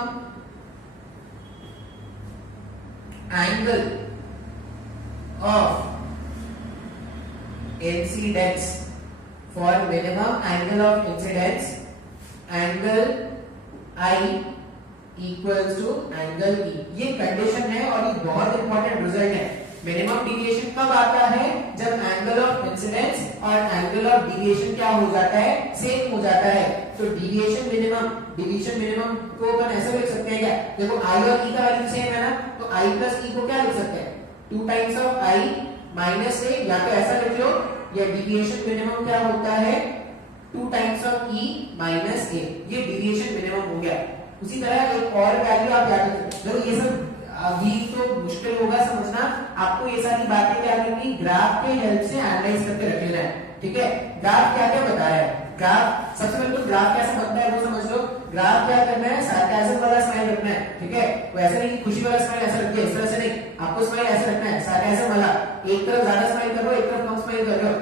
angle of incidence, for minimum angle of incidence angle I equals to angle E, ये कंडीशन है और ये बहुत इंपॉर्टेंट रिजल्ट है। मिनिमम डिविएशन कब आता है, जब एंगल ऑफ इंसिडेंस और एंगल ऑफ डिविएशन क्या हो जाता है, सेम हो जाता है। तो डिविएशन मिनिमम, डिविएशन मिनिमम को अपन ऐसे लिख सकते हैं क्या, देखो आई और ई का वैल्यू सेम है ना, तो आई प्लस ई को क्या लिख सकते हैं, 2 टाइम्स ऑफ आई माइनस ए, या तो ऐसा लिख लो, या डिविएशन मिनिमम क्या होता है 2 टाइम्स ऑफ ई माइनस ए, ये डिविएशन मिनिमम हो गया। उसी तरह एक और वैल्यू आप याद रखो, ये सब अभी तो मुश्किल होगा समझना, आपको ये सारी बातें क्या करनी, ग्राफ के हेल्प से एनालाइज करके रख लेना है। ठीक है, ग्राफ क्या क्या बता रहा है, ग्राफ सबसे पहले तो ग्राफ कैसे बनता है वो समझ लो। ग्राफ क्या करना है, सार्काज्म वाला स्माइल रखना है। ठीक है, वैसे नहीं कि खुशी वाला स्माइल ऐसा रखिए, इस तरह से नहीं, आपको स्माइल ऐसे रखना है, सार्काज्म वाला, एक तरफ ज्यादा स्माइल कर रहे हो, एक तरफ कम स्माइल कर रहे हो।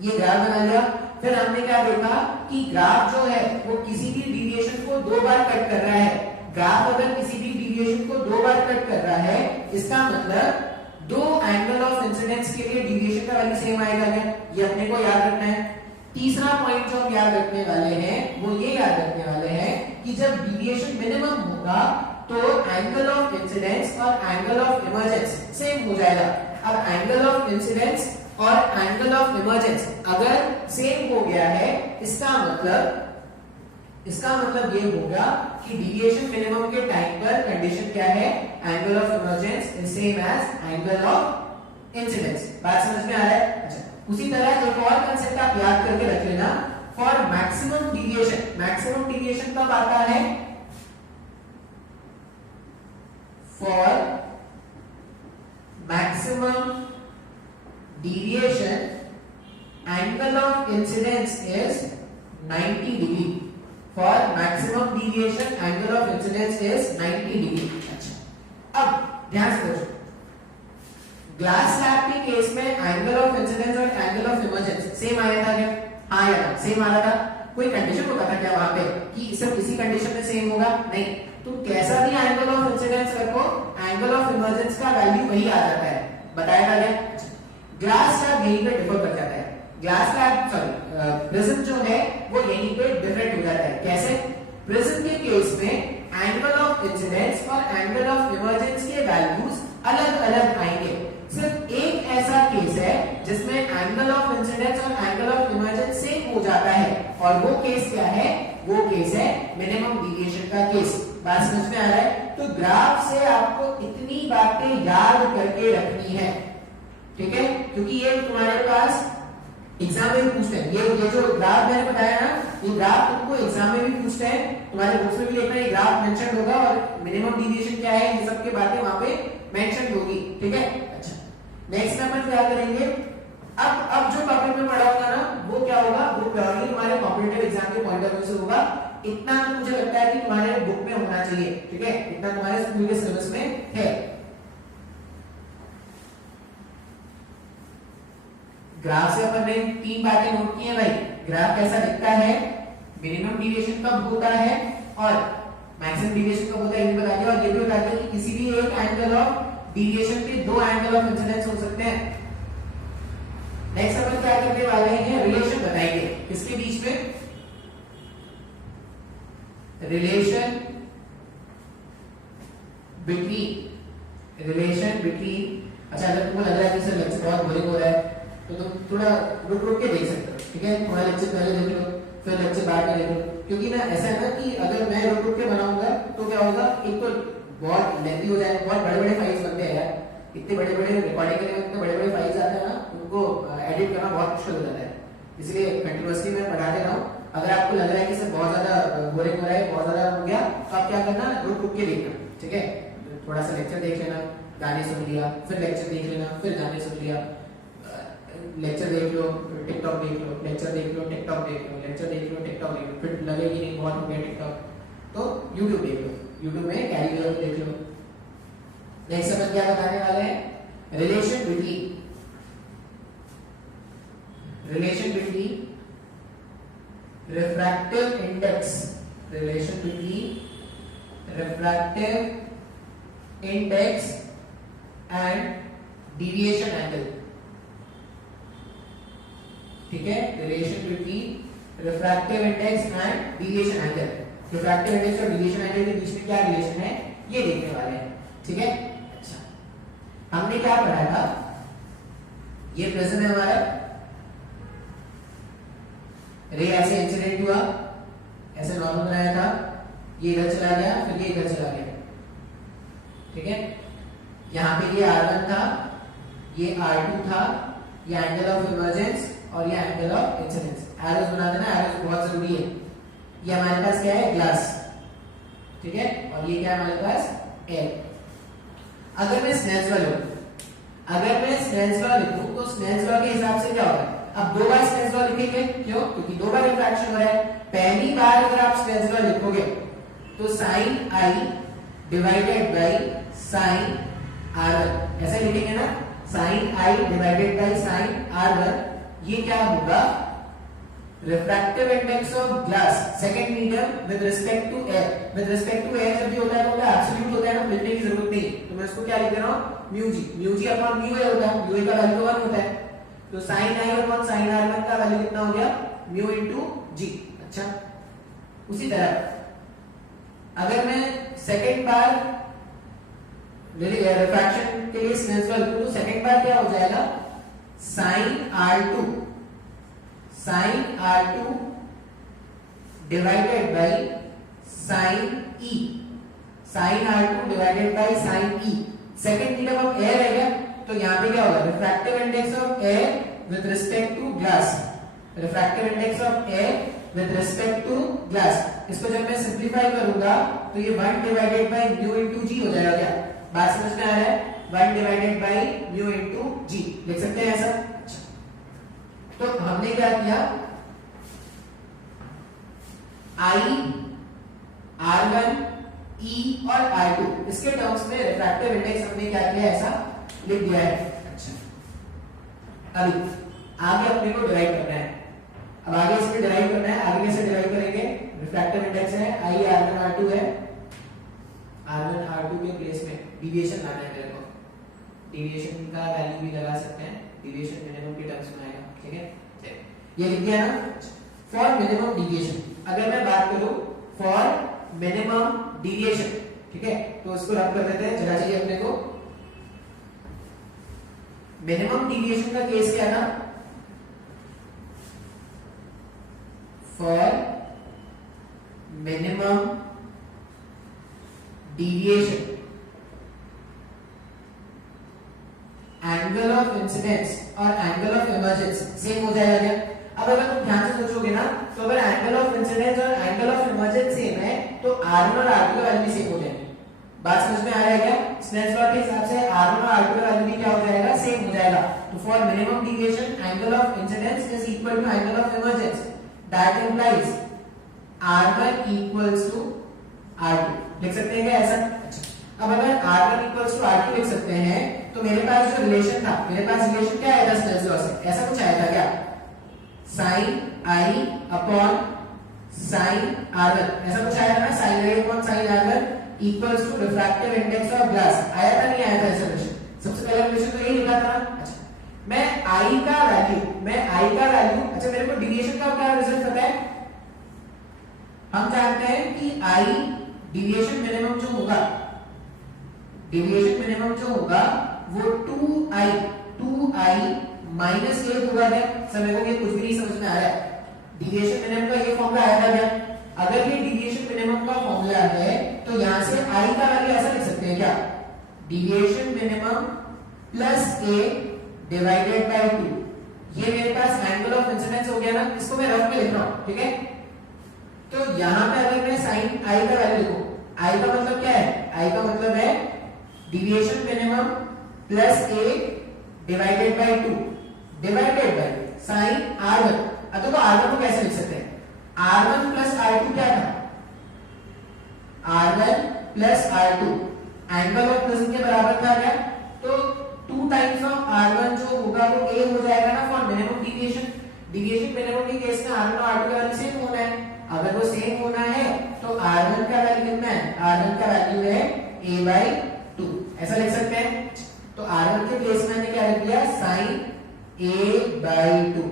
ये ग्राफ बना लिया। फिर हमने क्या देखा कि ग्राफ जो है वो किसी भी डिविएशन को 2 बार कट कर रहा है। ग्राफ अगर किसी भी डिविएशन को 2 बार कट कर रहा है, इसका मतलब 2 एंगल ऑफ इंसिडेंस के लिए डिविएशन का वैल्यू सेम आएगा क्या, ये अपने को याद रखना है। तीसरा पॉइंट जो हम याद रखने वाले हैं वो ये याद रखने वाले हैं कि जब डिविएशन मिनिमम होगा तो एंगल ऑफ इंसिडेंस और एंगल ऑफ इमर्जेंस सेम हो जाएगा। अब एंगल ऑफ इंसिडेंस और एंगल ऑफ इमर्जेंस अगर सेम हो गया है, इसका मतलब ये होगा कि डिविएशन मिनिमम के टाइम पर कंडीशन क्या है, angle of emergence is same as angle of incidence. बात समझ में आ रहा है? अच्छा, उसी तरह एक और कांसेप्ट आप याद करके रख लेना, for maximum deviation. Maximum deviation कब आता है, for maximum incidence is 90 degree. For maximum deviation, angle of incidence is 90 degree. अच्छा, अब ध्यान से देखो, ग्लास स्लैब के केस में एंगल ऑफ इंसिडेंस और एंगल ऑफ इमर्जेंस सेम आया था क्या? हाँ या ना? सेम आ रहा था। कोई कंडीशन होता था क्या वहां पे कि सिर्फ इसी कंडीशन में सेम होगा? नहीं, तुम कैसा भी एंगल ऑफ इंसिडेंस रखो, एंगल ऑफ इमर्जेंस का वैल्यू वही आ जाता है। बताया था क्या? ग्लास स्लैब यहीं पे डिफर कर जाता है। ग्लास स्लैब सॉरी प्रिज्म जो है वो यहीं पे डिफरेंट हो जाता है। कैसे? प्रिज्म के केस में एंगल ऑफ इंसिडेंस और एंगल ऑफ इमर्जेंस के वैल्यूज अलग अलग आएंगे। सिर्फ एक ऐसा केस है जिसमें एंगल ऑफ इंसिडेंस और एंगल ऑफ इमर्जेंस सेम हो जाता है, और वो केस क्या है? वो केस है मिनिमम डेविएशन का केस। बात समझ में आ रहा है? तो ग्राफ से आपको इतनी बातें याद करके रखनी है, ठीक है? क्योंकि ये तुम्हारे पास एग्जाम में भी पूछते हैं। ये जो ग्राफ मैंने बताया ना, ये ग्राफ तुमको एग्जाम में भी पूछते हैं, तुम्हारे बुक्स में भी लिखना है, ये ग्राफ मेंशन होगा और मिनिमम डेविएशन क्या है, ये सब की बातें वहां पे मेंशन होगी, ठीक है? अच्छा, नेक्स्ट अपन क्या करेंगे? अब जो टॉपिक में पढ़ाऊंगा ना, वो क्या होगा? वो प्योरली तुम्हारे कॉम्पिटिटिव एग्जाम के पॉइंट ऑफ व्यू से होगा। इतना मुझे लगता है कि तुम्हारे बुक में होना चाहिए, ठीक है? इतना तुम्हारे स्कूल के सिलेबस में है। ग्राफ से अपन ने 3 बातें नोट की हैं भाई। ग्राफ कैसा दिखता है, मिनिमम डेविएशन कब होता है और मैक्सिमम डेविएशन कब होता है, ये भी बता दिया। और ये भी बता दिया कि किसी भी एक एंगल ऑफ डेविएशन के 2 एंगल ऑफ इंसिडेंस हो सकते हैं। नेक्स्ट अपन क्या करने वाले हैं? रिलेशन बताएंगे किसके बीच में? रिलेशन बिटवीन अच्छा, अगर तुमको लग रहा है कि सर लेक्चर बहुत बोरिंग हो रहा है तो तुम थोड़ा रुक रुक के देख सकते हो, ठीक है? तुम्हारा लेक्चर पहले देख लो, फिर लेक्चर बाद में देख लो। क्योंकि ना ऐसा है ना कि अगर मैं रुक रुक के बनाऊंगा तो क्या होगा, एक तो बहुत लेंथी हो जाएगा, बहुत बड़े बड़े फाइल्स बनते हैं यार, इतने बड़े बड़े रिकॉर्डिंग के लिए इतने बड़े बड़े फाइल्स आते हैं ना, उनको एडिट करना बहुत मुश्किल हो जाता है। इसलिए कंटिन्यूअसली मैं पढ़ा दे रहा हूँ। अगर आपको लग रहा है कि सर बहुत ज्यादा बोरिंग हो रहा है, बहुत ज्यादा हो गया, तो आप क्या करना, रुक रुक के देखना, ठीक है? थोड़ा सा लेक्चर देख लेना, गाने सुन लिया, फिर लेक्चर देख लेना, फिर गाने सुन लिया, लेक्चर देख लो, टिकटॉक देख लो, लेक्चर देख लो, टिकटॉक देख लो, लेक्चर देख लो, टिकटॉक देख लो, फिर लगेगी नहीं बहुत हो गया टिकटॉक, तो यूट्यूब देख लो, यूट्यूब में कैरी देख लो। नेक्स्ट अपन क्या बताने वाले हैं? Relation between refractive index, relation between refractive index and deviation angle, ठीक है? Relation between refractive index and deviation angle. Refractive index और डेविएशन एंगल के बीच में क्या रिलेशन है, ये देखने वाले हैं, ठीक है? अच्छा, हमने क्या पढ़ा था? ये प्रिज्म है हमारा, रे ऐसे इंसिडेंट हुआ, ऐसे नॉर्मल बनाया था, ये इधर चला गया, फिर ये इधर चला गया, ठीक है? यहां पे ये R1 था, ये R2 था, ये एंगल ऑफ इमर्जेंस और ये एंगल ऑफ इंसिडेंस। एरोस बना देना, एरोस बहुत जरूरी है। ये हमारे पास क्या है? ग्लास, ठीक है? और ये क्या है हमारे पास? एयर। अगर मैं स्नेल्स लॉ लिखूं, तो स्नेल्स लॉ के हिसाब से क्या होगा? अब 2 बार स्नेल्स लॉ लिखेंगे, क्यों? क्योंकि 2 बार रिफ्रैक्शन हो रहा है। पहली बार अगर आप स्नेल्स लॉ लिखोगे तो sin I divided by sin R1, ऐसे लिखेंगे ना, sin I divided by sin R1। ये क्या होगा? Refractive index of glass second medium with respect to air. With respect to air जब भी होता है तो क्या एब्सोल्यूट होता है ना, मिलने की जरूरत नहीं, तो मैं इसको क्या लिख रहा हूं? Mu G upon mu A होता है, म्यू ए का वैल्यू 1 होता है, तो sin I upon sin R1 का वैल्यू कितना हो गया? म्यू इनटू जी। अच्छा, उसी तरह अगर मैं सेकंड बार रिफ्रैक्शन के लिए स्नेल्स लॉ लिखूं तो सेकंड बार क्या हो जाएगा? sin R2 divided by sin E, sin R2 divided by sin E। Second medium of air है क्या, तो यहां पे क्या होगा? Refractive index of air with respect to glass, refractive index of air with respect to glass. इसको जब मैं सिंपलीफाई करूंगा तो ये 1 divided by mu into g हो जाएगा। क्या बात समझ में आ रहा है? 1 डिवाइडेड बाय म्यू इनटू जी लिख सकते हैं ऐसा। तो हमने क्या किया? आई, R1, E और R2 इसके टर्म्स में रिफ्रैक्टिव इंडेक्स हमने क्या किया, ऐसा लिख दिया है। अच्छा, अभी आगे अपने को डिराइव करना है। अब आगे इसमें डिराइव करना है, आगे कैसे डिराइव करेंगे? रिफ्रैक्टिव इंडेक्स है I, R1, R2 है, R1, R2 के प्लेस में डिविएशन लाना है मेरे को। डिविएशन का वैल्यू भी लगा सकते हैं, डिविएशन मिनिमम के टर्म्स में आएगा। ठीक है, चलिए ये लिख दिया ना। फॉर मिनिमम डिविएशन, अगर मैं बात करूं फॉर मिनिमम डिविएशन, ठीक है, तो इसको रब कर देते हैं। जगह चाहिए अपने को। मिनिमम डिविएशन का केस क्या था? For minimum deviation angle of incidence और एंगल ऑफ इमर्जेंस सेम हो जाएगा क्या? अब अगर तुम ध्यान से सोचोगे ना, तो अगर एंगल ऑफ इंसिडेंस और एंगल ऑफ इमर्जेंस सेम है तो R1 और R2 का वैल्यू भी सेम हो जाएंगे। बात समझ में आ रहा है क्या? स्नेल्स लॉ के हिसाब से R1 और R2 का वैल्यू भी क्या हो जाएगा, सेम हो जाएगा। तो for minimum deviation angle of incidence is equal to angle of emergence, that implies R1 equals to R2। लिख सकते हैं क्या ऐसा? अच्छा, अब अगर R1 इक्वल्स टू R2 लिख सकते हैं तो मेरे पास जो रिलेशन था, मेरे पास रिलेशन क्या आया था स्नेल्स लॉ से? ऐसा कुछ आया था क्या? sin I upon sin R1, ऐसा कुछ आया था ना? sin I upon sin R1 equals to refractive index of glass. आया था नहीं आया था ऐसा रिलेशन? सबसे पहला रिलेशन तो यही लिखा था। अच्छा, मैं I का वैल्यू, अच्छा मेरे को डिविएशन का क्या रिजल्ट पता है? हम जानते हैं कि I डिविएशन मिनिमम जो होगा, डिविएशन मिनिमम जो होगा वो 2i माइनस 1 होगा क्या? समय को ये कुछ भी नहीं समझ में आ रहा है। डिविएशन मिनिमम का ये फॉर्मूला आया था क्या? अगर ये डिविएशन मिनिमम का फॉर्मूला है तो यहां से i का वैल्यू ऐसा लिख सकते हैं क्या? Deviation minimum plus a divided by 2। ये मेरे पास एंगल ऑफ इंसिडेंस हो गया ना, इसको मैं रफ में लिख रहा हूं। ठीक है, तो यहां पे अगर मैं sin i का वैल्यू लिखूं, i का मतलब क्या है? i का मतलब है deviation minimum plus a divided by 2 divided by sin R1। अब देखो R1 को कैसे लिख सकते हैं? R1 प्लस R2 क्या था? R1 plus R2 angle of prism के बराबर था क्या? तो 2 टाइम्स ऑफ R1 जो होगा वो a हो जाएगा ना for minimum deviation. Deviation minimum के केस में R1 और R2 का वैल्यू सेम होना है। अगर वो सेम होना है तो R1 का वैल्यू कितना है? R1 का वैल्यू है a by 2, ऐसा लिख सकते हैं। तो R1 के प्लेस में मैंने क्या लिख दिया? sin a by 2।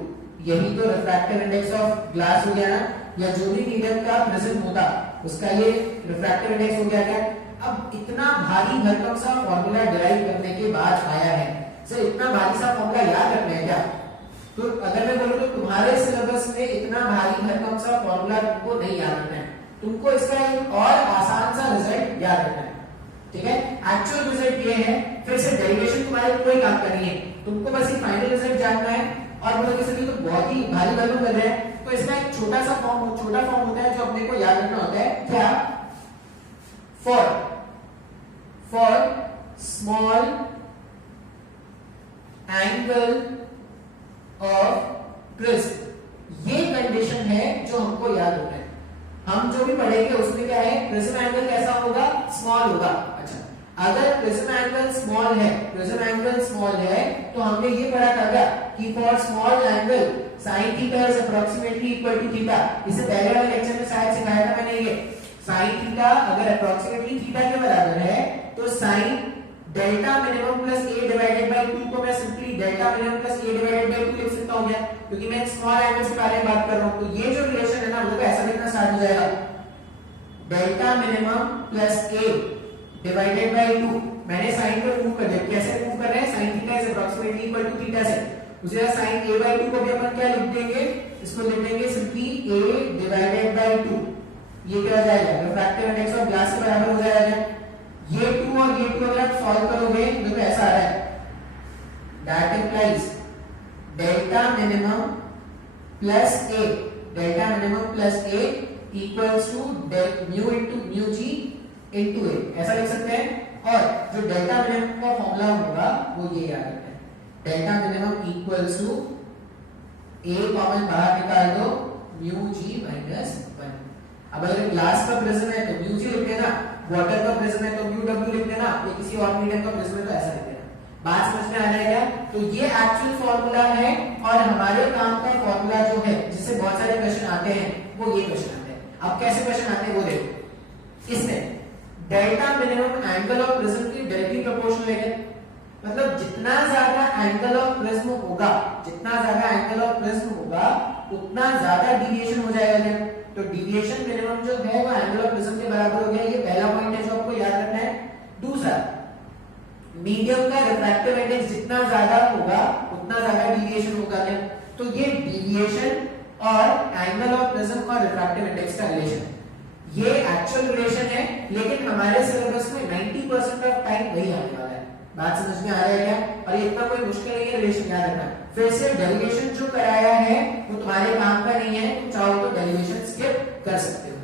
यही तो रिफ्रैक्टिव इंडेक्स ऑफ ग्लास हो गया ना, या जो भी मीडियम का प्रिज्म होता उसका ये रिफ्रैक्टिव इंडेक्स हो गया क्या? अब इतना भारी भरकम सा फॉर्मूला डिराइव करने के बाद आया है, सर इतना भारी सा फॉर्मूला याद रखना है क्या? तो अगर मैं बोलूं तो तुम्हारे सिलेबस में इतना भारी भरकम सा फॉर्मूला तुमको नहीं याद रखना है, तुमको इसका एक और आसान सा रिजल्ट याद रखना है। ठीक है, एक्चुअल रिजल्ट ये है, फिर से डेरिवेशन तुम्हारे कोई काम का नहीं है, तुमको बस ये फाइनल रिजल्ट जानना है। और बोलो किसी तो बहुत ही भारी भरकम कर रहे हैं, तो इसका एक छोटा फॉर्म होता है जो अपने को याद रखना होता है। क्या? For small angle of prism, ये कंडीशन है जो हमको याद रखना है। हम जो भी पढ़ेंगे उसमें क्या है? प्रिज्म एंगल कैसा होगा? स्मॉल होगा। अच्छा, अगर प्रिज्म एंगल स्मॉल है तो हमने ये पढ़ा था क्या कि for small angle sin theta is approximately equal to theta. इससे पहले वाले लेक्चर में शायद सिखाया था मैंने ये। sin थीटा अगर अप्रोक्सीमेटली थीटा के बराबर है तो sin delta minimum plus a divided by 2 को मैं simply delta minimum plus a divided by 2 लिख सकता हूं क्या? क्योंकि मैं स्मॉल एंगल्स के बारे में बात कर रहा हूं। तो ये जो रिलेशन है ना वो ऐसा लिखना स्टार्ट हो जाएगा, delta minimum plus a divided by 2। मैंने sin को मूव कर दिया। कैसे मूव कर रहे हैं? sin theta is approximately equal to theta से उसी तरह sin a by 2 को भी अपन क्या लिख देंगे? इसको लिख देंगे सिंपली a डिवाइडेड बाय 2। ये क्या हो जाएगा? रिफ्रैक्टिव इंडेक्स ऑफ ग्लास के बराबर हो जाएगा। ये 2 और ये 2 अगर आप सॉल्व करोगे तो ऐसा आ रहा है, that implies delta minimum plus a equals to mu into mu g into a, ऐसा लिख सकते हैं। और जो डेल्टा मिनिमम का फॉर्मूला होगा वो ये याद रखना है, delta minimum equals to a common बाहर निकाल दो म्यू g माइनस 1। अब अगर ग्लास का प्रिज्म है तो म्यू जी लिख देना, वाटर का प्रिज्म है तो म्यू डब्ल्यू लिख देना, या किसी और मीडियम का प्रिज्म है तो ऐसा लिख देना। बात समझ में आ रहा है क्या? तो ये एक्चुअल फॉर्मूला है और हमारे काम का फॉर्मूला जो है जिससे बहुत सारे क्वेश्चन आते हैं वो ये क्वेश्चन आते हैं। अब कैसे क्वेश्चन आते हैं वो देखो। इसमें delta minimum angle of prism की डायरेक्टली प्रोपोर्शनल है, मतलब जितना ज्यादा एंगल ऑफ प्रिज्म होगा, जितना ज्यादा एंगल ऑफ प्रिज्म होगा उतना ज्यादा डिविएशन हो जाएगा क्या? तो डिविएशन मिनिमम जो है वो एंगल ऑफ प्रिज्म के बराबर हो गया। ये पहला पॉइंट है जो आपको याद रखना है। दूसरा, मीडियम का रिफ्रैक्टिव इंडेक्स जितना ज्यादा होगा उतना ज्यादा डिविएशन होगा क्या? तो ये डिविएशन और एंगल ऑफ प्रिज्म और रिफ्रैक्टिव इंडेक्स का रिलेशन, ये एक्चुअल रिलेशन है, लेकिन हमारे सिलेबस में 90% ऑफ टाइम वही आने वाला है। बात समझ में आ रहा है क्या? और ये इतना कोई मुश्किल नहीं है रिलेशन याद रखना। फिर से डेरिवेशन जो कराया है वो तुम्हारे काम का नहीं है, तुम चाहो तो डेरिवेशन स्किप कर सकते हो।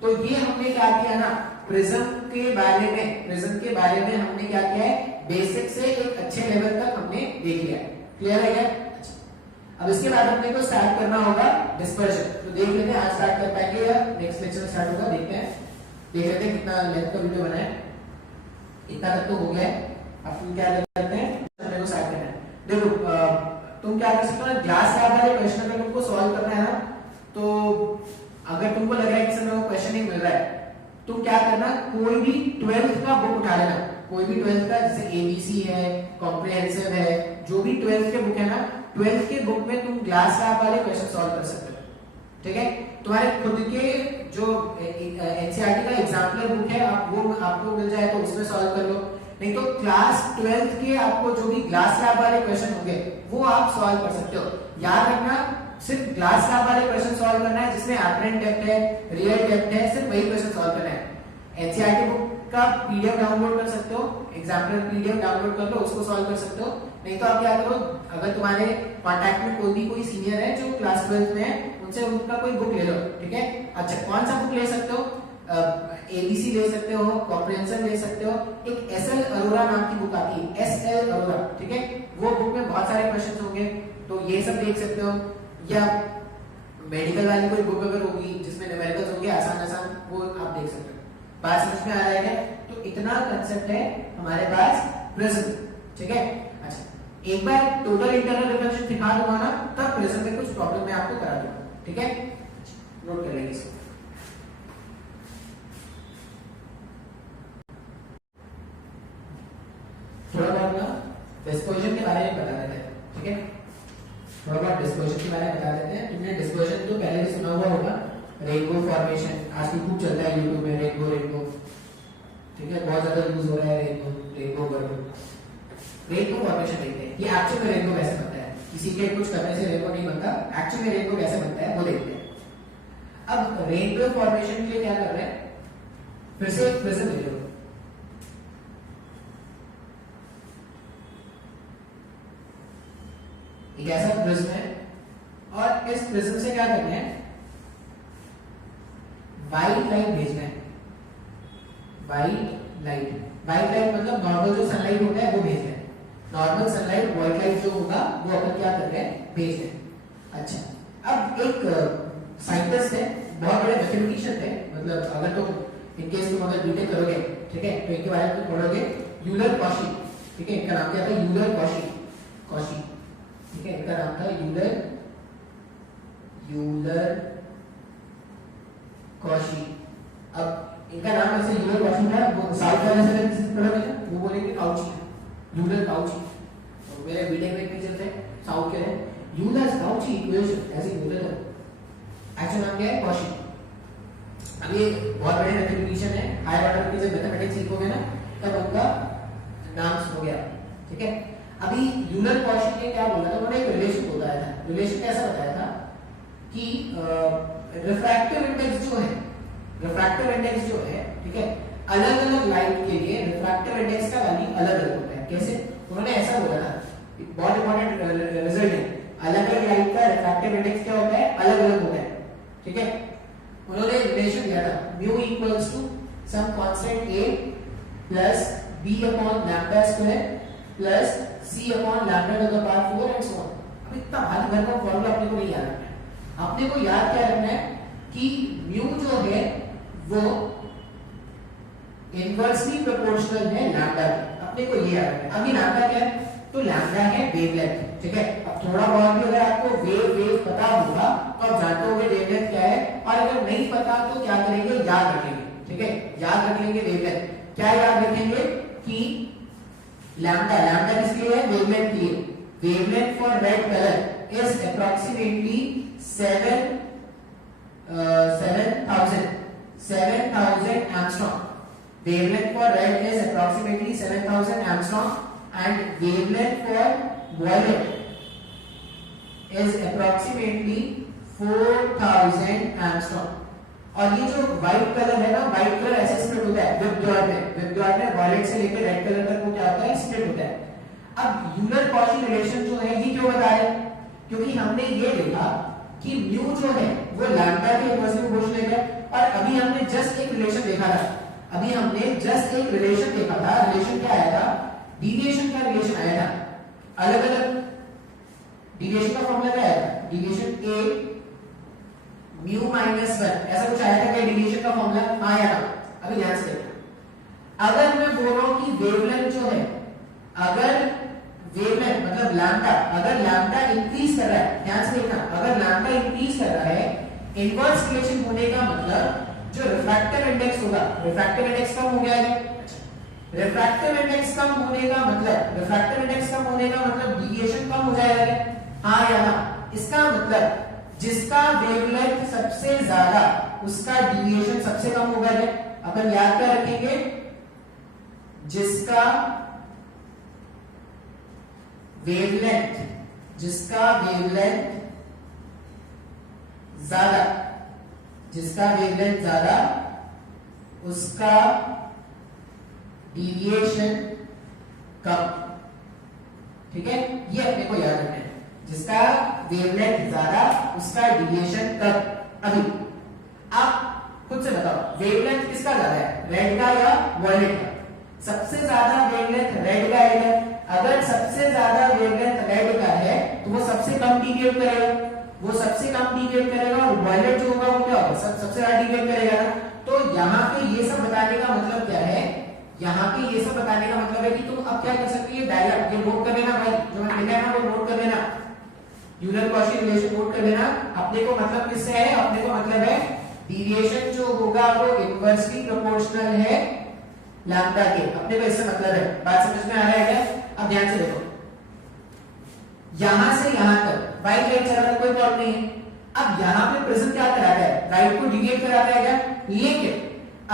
तो ये हमने क्या किया ना, प्रिज्म के बारे में हमने क्या किया है, बेसिक से एक अच्छे लेवल तक हमने देख लिया है। क्लियर है क्या? अच्छा, अब इसके बाद अपने को स्टार्ट करना होगा डिस्पर्शन। तो देख लेते हैं आज स्टार्ट कर पाएंगे या नेक्स्ट लेक्चर में स्टार्ट होगा, देखते हैं। देख लेते हैं कितना लेंथ का वीडियो बना है। इतना तक तो हो गया है। अब तुम क्या करते हैं, अपने को स्टार्ट करना है। देखो तुम क्या कर सकते हो ना, ग्लास लैब वाले क्वेश्चन अगर तुमको सॉल्व करना है ना, तो अगर तुमको लग रहा है कि सर वो क्वेश्चन नहीं मिल रहा है, तुम क्या करना, कोई भी 12th का बुक उठा लेना। कोई भी 12th का, जैसे एबीसी है, कॉम्प्रिहेंसिव है, जो भी 12th के बुक है ना, 12th के बुक में तुम ग्लास लैब वाले क्वेश्चन सॉल्व कर सकते हो। ठीक है, तुम्हारे खुद के जो एनसीईआरटी का एग्जाम्पलर बुक है वो आपको मिल जाए तो उसमें सॉल्व कर लो, नहीं तो क्लास 12th के आपको जो भी ग्लास लैब वाले क्वेश्चन होंगे वो आप सॉल्व कर सकते हो। याद रखना, सिर्फ ग्लास लैब वाले क्वेश्चन सॉल्व करना है जिसमें एपरेंट डेप्थ है, रियल डेप्थ है, सिर्फ वही क्वेश्चन सॉल्व करना है। एनसीईआरटी बुक का पीडीएफ डाउनलोड कर सकते हो, एग्जाम्पलर पीडीएफ डाउनलोड कर लो, उसको सॉल्व कर सकते हो। नहीं तो आप क्या करो, अगर तुम्हारे कांटेक्ट में कोई सीनियर है जो क्लास 12th में है, उनसे उनका कोई बुक ले लो। ठीक है, अच्छा कौन सा बुक ले सकते हो, एबीसी ले सकते हो, कॉम्प्रिहेंसिव ले सकते हो, एक एसएल अरोरा नाम की बुक आती है, एसएल अरोरा। ठीक है, वो बुक में बहुत सारे क्वेश्चंस होंगे तो ये सब देख सकते हो, या मेडिकल वाली कोई बुक अगर होगी जिसमें न्यूमेरिकल्स होंगे आसान आसान, वो आप देख सकते हो। बात समझ में आ रहा है? तो इतना कंसेप्ट है हमारे पास प्रिज्म। ठीक है, अच्छा एक बार टोटल इंटरनल रिफ्लेक्शन दिखा दूंगा ना, तब प्रिज्म में कुछ प्रॉब्लम मैं आपको करा दूंगा। ठीक है, नोट कर लेंगे इसको। थोड़ा बहुत ना डिस्पर्शन के बारे में बता देते हैं। ठीक है, थोड़ा बहुत डिस्पर्शन के बारे में बता देते हैं। तुमने डिस्पर्शन तो पहले भी सुना हुआ होगा, रेनबो फॉर्मेशन आजकल खूब चलता है यूट्यूब में, रेनबो। ठीक है, बहुत ज्यादा यूज हो रहा है रेनबो फॉर्मेशन देखते हैं। ये एक्चुअल में रेनबो कैसे बनता है, किसी के कुछ करने से रेनबो नहीं बनता, एक्चुअल में रेनबो कैसे बनता है वो देखते हैं। अब रेनबो फॉर्मेशन के लिए क्या कर रहे हैं, फिर से एक प्रिज्म ले लो। एक ऐसा प्रिज्म है और इस प्रिज्म से क्या करना है, व्हाइट लाइट भेजना है। व्हाइट लाइट मतलब नॉर्मल जो सनलाइट होता है वो भेजना है। नॉर्मल सनलाइट व्हाइट लाइट जो होगा वो अपन क्या कर रहे हैं, भेज रहे हैं। अच्छा, अब एक साइंटिस्ट है, बहुत बड़े मैथमेटिशियन थे, मतलब अगर तुम इनकेस तुम अगर बीटेक करोगे, ठीक है, तो इनके बारे में तुम पढ़ोगे, यूलर कॉशी। ठीक है, इनका नाम क्या था, यूलर कॉशी। ठीक है, इनका नाम था यूलर कॉशी। अब इनका नाम ऐसे यूलर कॉशी था, वो साउथ वाले से किसी पढ़ोगे ना, वो बोलेंगे काउची, यूलर काउची। तो मेरे बीटेक में एक टीचर थे साउथ के, यूलर काउची इक्वेशन ऐसे बोलते थे। एक्चुअल नाम क्या है, कॉशी। अब ये बहुत बड़े मैथमेटिशियन है, हायर ऑर्डर की जब मैथमेटिक्स सीखोगे ना तब उनका नाम सुनोगे आप। ठीक है, अभी यूलर कॉशी ने क्या बोला था, उन्होंने एक रिलेशन बताया था। रिलेशन कैसा बताया था कि रिफ्रैक्टिव इंडेक्स जो है, ठीक है, अलग अलग लाइट के लिए रिफ्रैक्टिव इंडेक्स का वैल्यू अलग अलग होता है। कैसे, उन्होंने ऐसा बोला था, बहुत इंपॉर्टेंट रिजल्ट है, अलग अलग लाइट का रिफ्रैक्टिव इंडेक्स क्या होता है, अलग अलग होता है। ठीक है, उन्होंने रिलेशन दिया था, mu equals to some constant a plus b upon lambda square plus c upon lambda to the power 4 and so on. अब इतना भारी भरकम फॉर्मूला अपने को नहीं याद रखना है, अपने को याद क्या रखना है कि म्यू जो है वो इनवर्सली प्रोपोर्शनल है लैम्डा के। अपने को ये याद रखना है। अभी लैम्डा क्या है, तो लैम्डा है वेवलेंथ, ठीक है। अब थोड़ा बहुत भी अगर आपको वेव पता होगा तो आप जानते होंगे वेवलेंथ क्या है, और अगर नहीं पता तो क्या करेंगे, याद रखेंगे, ठीक है। याद रख लेंगे वेवलेंथ। क्या याद रखेंगे कि लैम्डा, लैम्डा किसके लिए है, वेवलेंथ के लिए। Wavelength for red colour is approximately 7000 angstrom. Wavelength for red is approximately 7000 angstrom and wavelength for violet is approximately 4000 angstrom। और ये जो व्हाइट कलर है ना, व्हाइट कलर ऐसे स्प्लिट होता है विबग्योर में वायलेट से लेकर रेड कलर तक वो क्या होता है, स्प्लिट होता है। अब यूलर-कॉची रिलेशन जो है ये क्यों बता रहे हैं, क्योंकि हमने ये देखा कि म्यू जो है वो लैम्डा के इनवर्सली प्रोपोर्शनल है। और अभी हमने जस्ट एक रिलेशन देखा था, अभी हमने जस्ट एक रिलेशन देखा था। रिलेशन क्या आया था, डिविएशन का रिलेशन आया था। अलग अलग डिविएशन का फॉर्मूला क्या आया था, डिविएशन ए म्यू माइनस 1, ऐसा कुछ आया था क्या डिविएशन का फॉर्मूला, आया था। अभी ध्यान से देखना, अगर मैं बोल रहा हूं कि वेवलेंथ जो है, अगर वेवलेंथ मतलब लैम्डा, अगर लैम्डा इंक्रीज कर रहा है, ध्यान से देखना, अगर लैम्डा इंक्रीज कर रहा है, इनवर्स रिलेशन होने का मतलब जो रिफ्रैक्टिव इंडेक्स होगा, रिफ्रैक्टिव इंडेक्स कम हो गया है। रिफ्रैक्टिव इंडेक्स कम होने का मतलब, रिफ्रैक्टिव इंडेक्स कम होने का मतलब डिविएशन कम हो जाएगा, हाँ या ना। इसका मतलब जिसका वेवलेंथ सबसे ज्यादा उसका डिविएशन सबसे कम होगा। अपन याद क्या रखेंगे, जिसका वेवलेंथ ज्यादा, जिसका वेवलेंथ ज्यादा उसका डिविएशन कम, ठीक है। ये अपने को याद रखना है, जिसका वेवलेंथ ज्यादा उसका डिविएशन कम। अभी आप खुद से बताओ वेवलेंथ किसका ज्यादा है, रेड का या वॉयलेट का। सबसे ज्यादा वेवलेंथ रेड का है। अगर सबसे ज्यादा वेवलेंथ रेड का है तो वो सबसे कम डिविएट करेगा, वो सबसे कम डिविएट करेगा, और वॉयलेट जो होगा वो क्या होगा, सबसे ज्यादा डिविएट करेगा ना। तो यहाँ पे ये सब बताने का मतलब क्या है, यहाँ पे ये सब बताने का मतलब है कि तुम अब क्या कर सकते हो, डायग्राम ये नोट कर लेना भाई, जो मैंने लिखा है ना वो नोट कर लेना, यूलर-कॉची रिलेशन नोट कर लेना। अपने को मतलब किससे है, अपने को मतलब है डिविएशन जो होगा वो इनवर्सली प्रोपोर्शनल है लैम्डा के। अपने को इससे मतलब है, बात समझ में आ रहा है क्या। अब ध्यान से देखो, यहां से यहां तक वाइट लाइट चला रहा है, कोई प्रॉब्लम नहीं है। अब यहां पे प्रिज्म क्या कराता है, राइट को डिविएट कराता है क्या, लेकिन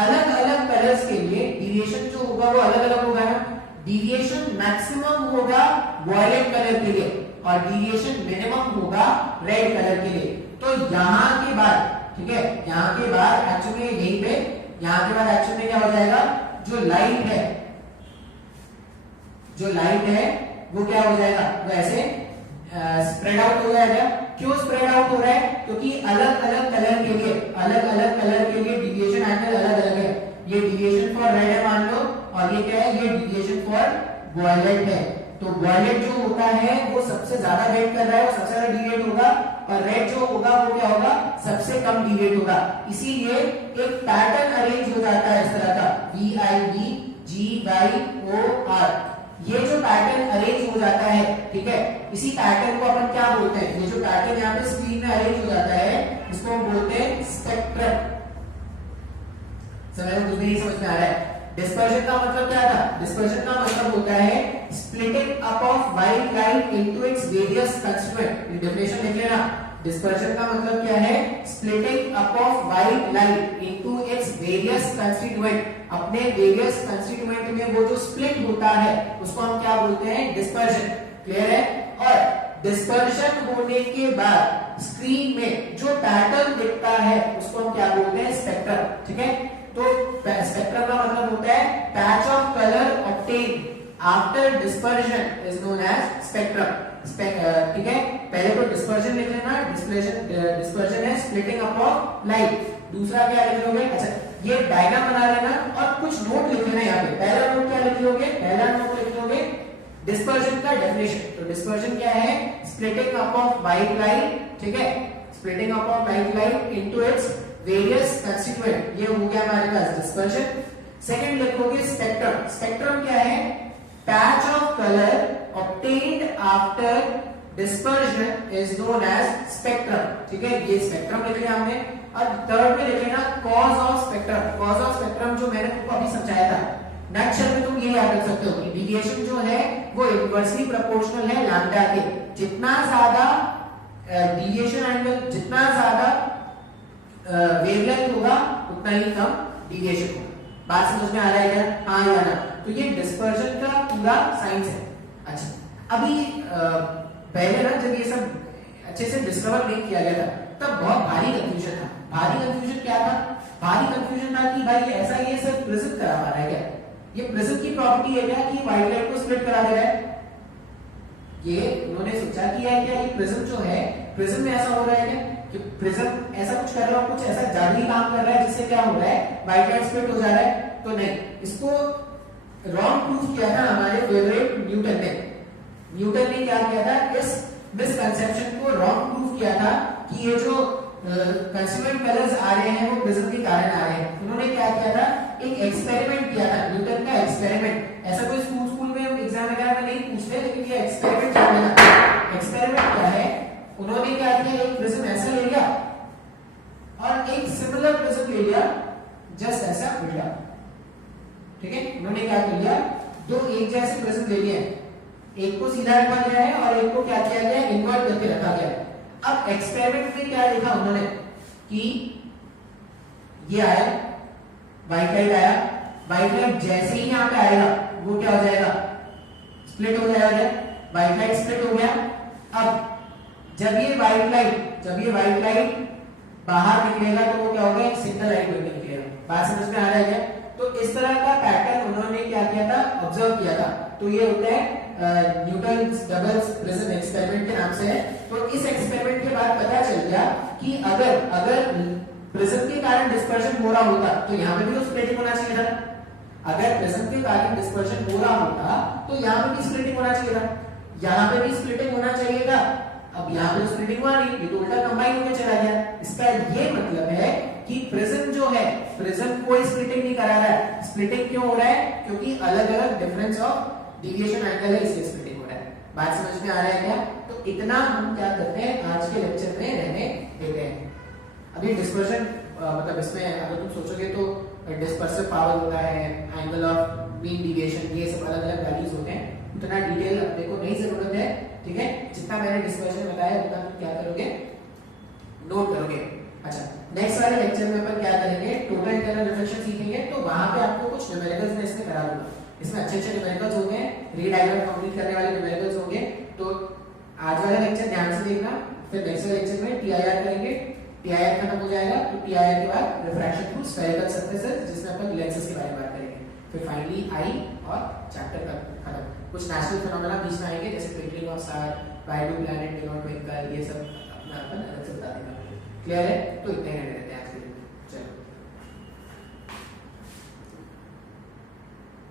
अलग अलग कलर्स के लिए डिविएशन जो होगा वो अलग अलग होगा ना। डिविएशन मैक्सिमम होगा वॉयलेट कलर के लिए और डिविएशन मिनिमम होगा रेड कलर के लिए। तो यहां के बाद, ठीक है, यहां के बाद एक्चुअली यहीं पे, यहां के बाद एक्चुअली क्या हो जाएगा, जो लाइट है, जो लाइट है वो क्या हो जाएगा, वो ऐसे स्प्रेड आउट हो जाएगा। क्यों स्प्रेड आउट हो रहा है, क्योंकि अलग अलग कलर के लिए, अलग अलग कलर के लिए डिविएशन एंगल अलग अलग है। ये डिविएशन फॉर रेड है मान लो, और ये क्या है, ये डिविएशन फॉर वॉयलेट है। तो वॉयलेट जो होता है वो सबसे ज्यादा वेट कर रहा है, वो सबसे ज्यादा डिविएट होगा, और रेड जो होगा वो क्या होगा, सबसे कम डिविएट होगा। इसीलिए एक पैटर्न अरेंज हो जाता है इस तरह का, VIVGYOR। ये जो पैटर्न अरेंज हो जाता है, ठीक है, इसी पैटर्न को अपन क्या बोलते हैं, ये जो पैटर्न यहाँ पे स्क्रीन में अरेंज हो जाता है इसको हम बोलते हैं स्पेक्ट्रम। समझ में, कुछ भी नहीं समझ में आ रहा है। डिस्पर्शन का मतलब क्या था, डिस्पर्शन का मतलब होता है splitting up of white light into its various constituent. ये डेफिनेशन लिख लेना। डिस्पर्शन का मतलब क्या है, splitting up of white light into its various constituent. अपने वेरियस कंस्टिट्यूएंट में वो जो स्प्लिट होता है उसको हम क्या बोलते हैं, डिस्पर्शन। क्लियर है। और डिस्पर्शन होने के बाद स्क्रीन में जो पैटर्न दिखता है उसको हम क्या बोलते हैं, स्पेक्ट्रम। ठीक है, तो स्पेक्ट्रम का मतलब होता है patch of colour obtain after dispersion is known as spectrum. ठीक है, पहले तो डिस्पर्शन लिख लेना। डिस्पर्शन है स्प्लिटिंग अप ऑफ लाइट। दूसरा क्या लिख लोगे, अच्छा ये डायग्राम बना लेना और कुछ नोट लिख लेना। यहाँ पे पहला नोट क्या लिख लोगे, पहला नोट लिख लोगे डिस्पर्शन का डेफिनेशन। तो डिस्पर्शन क्या है, splitting up of white light, ठीक है, splitting up of white light into its various constituent, ये हो गया हमारे पास डिस्पर्जन। सेकंड लिखोगे स्पेक्ट्रम। स्पेक्ट्रम क्या है? Patch of colour obtained after dispersion is known as spectrum. ठीक है, ये स्पेक्ट्रम लिख लिया हमने। और थर्ड में लिख लेना cause of spectrum. Cause of spectrum जो मैंने तुमको अभी समझाया था, नेक्स्ट में तुम ये याद रख सकते हो कि डिविएशन जो है वो इनवर्सली प्रोपोर्शनल है लैम्डा के। जितना ज्यादा डिविएशन एंगल, जितना ज्यादा वेवलेंथ होगा उतना ही कम डिविएशन होगा। बात समझ में आ रहा है क्या? हाँ या ना? तो ये डिस्पर्जन का पूरा साइंस है। अच्छा, अभी पहले ना जब ये सब अच्छे से डिस्कवर नहीं किया गया था तब बहुत भारी कंफ्यूजन था। भारी कंफ्यूजन क्या था? भारी कंफ्यूजन था कि भाई ऐसा ये सब प्रिज्म करा पा रहा है क्या? ये प्रिज्म की प्रॉपर्टी है क्या कि व्हाइट लाइट को स्प्लिट करा दे रहा है? ये उन्होंने सोचा कि यार क्या ये प्रिज्म जो है, प्रिज्म में ऐसा हो रहा है क्या कि प्रिज्म ऐसा कुछ कर रहा है, कुछ ऐसा जादुई काम कर रहा है जिससे क्या हो रहा है, व्हाइट लाइट स्प्लिट हो जा रहा है? तो नहीं, इसको रॉन्ग प्रूफ किया था हमारे फेवरेट न्यूटन ने। न्यूटन ने क्या किया था? इस मिसकंसेप्शन को रॉन्ग प्रूफ किया था कि ये जो कंस्टिट्यूएंट कलर्स आ रहे हैं वो प्रिज्म के कारण आ रहे हैं। उन्होंने क्या किया था? एक एक्सपेरिमेंट किया था, न्यूटन का एक्सपेरिमेंट। ऐसा कोई स्कूल में एग्जाम वगैरह में नहीं पूछते, लेकिन ये एक्सपेरिमेंट किया था। एक्सपेरिमेंट क्या है? उन्होंने क्या किया? एक प्रिज्म ऐसा ले लिया और एक सिमिलर प्रिज्म ले लिया जस्ट ऐसा उल्टा। ठीक है, उन्होंने क्या किया? दो एक जैसे प्रिज्म ले लिए, एक को सीधा रखा गया है और एक को क्या किया गया? इन्वर्ट करके रखा गया है। अब एक्सपेरिमेंट में क्या देखा उन्होंने कि ये आया, व्हाइट लाइट आया, व्हाइट लाइट जैसे ही यहां पे आएगा वो क्या हो जाएगा? स्प्लिट हो जाएगा। व्हाइट लाइट स्प्लिट हो गया। अब जब ये व्हाइट लाइट बाहर निकलेगा तो वो क्या होगा? एक सिंगल लाइट बन के निकलेगा। बात समझ में आ रहा है क्या? तो इस तरह का पैटर्न उन्होंने क्या किया था? ऑब्जर्व किया था। तो ये होता है न्यूटन्स डबल प्रिज्म एक्सपेरिमेंट के नाम से है। तो इस एक्सपेरिमेंट के बाद पता चल गया कि अगर प्रिज्म के कारण डिस्पर्जन हो रहा होता तो यहाँ पे भी तो स्प्लिटिंग होना चाहिए था। अगर प्रिज्म के कारण डिस्पर्जन हो रहा होता तो यहाँ पे भी स्प्लिटिंग होना चाहिए था, यहाँ पे भी स्प्लिटिंग होना चाहिए था। अब यहाँ पे स्प्लिटिंग हुआ नहीं, ये तो उल्टा कंबाइन होकर चला गया। इसका ये मतलब है कि प्रिज्म जो है, प्रिज्म कोई स्प्लिटिंग नहीं करा रहा है। स्प्लिटिंग क्यों हो रहा है? क्योंकि अलग अलग डिफरेंस ऑफ डिविएशन एंगल है, इसलिए स्प्लिटिंग हो रहा है। बात समझ में आ रहा है क्या? तो इतना हम क्या करते हैं आज के लेक्चर में रहने देते हैं। अभी डिस्पर्जन मतलब इसमें अगर तुम सोचोगे तो डिस्पर्सिव पावर होता है, एंगल ऑफ मीन डिविएशन, ये सब अलग अलग वैल्यूज होते हैं। उतना डिटेल अपने को नहीं जरूरत है। ठीक है, जितना मैंने डिस्पर्जन बताया उतना तुम क्या करोगे? नोट करोगे। अच्छा, नेक्स्ट वाले लेक्चर में अपन क्या करेंगे? टोटल इंटरनल रिफ्लेक्शन सीखेंगे। तो वहां पे आपको कुछ न्यूमेरिकल्स मैं इसमें करा दूंगा। इसमें अच्छे अच्छे न्यूमेरिकल्स होंगे, री डायग्राम कंप्लीट करने वाले न्यूमेरिकल्स होंगे। तो आज वाला लेक्चर ध्यान से देखना। फिर नेक्स्ट वाले लेक्चर में टीआईआर करेंगे। टीआईआर खत्म हो जाएगा तो टीआईआर के बाद रिफ्रैक्शन थ्रू स्फेरिकल सरफेसेस, जिसमें अपन लेंसेज के बारे में बात करेंगे। फिर फाइनली आई और चैप्टर खत्म। कुछ नेचुरल फिनोमेना बीच में आएंगे, जैसे twinkling of star, why do planet do not twinkle, ये सब अपना अपन अलग से बता देंगे। क्लियर है? तो इतने ही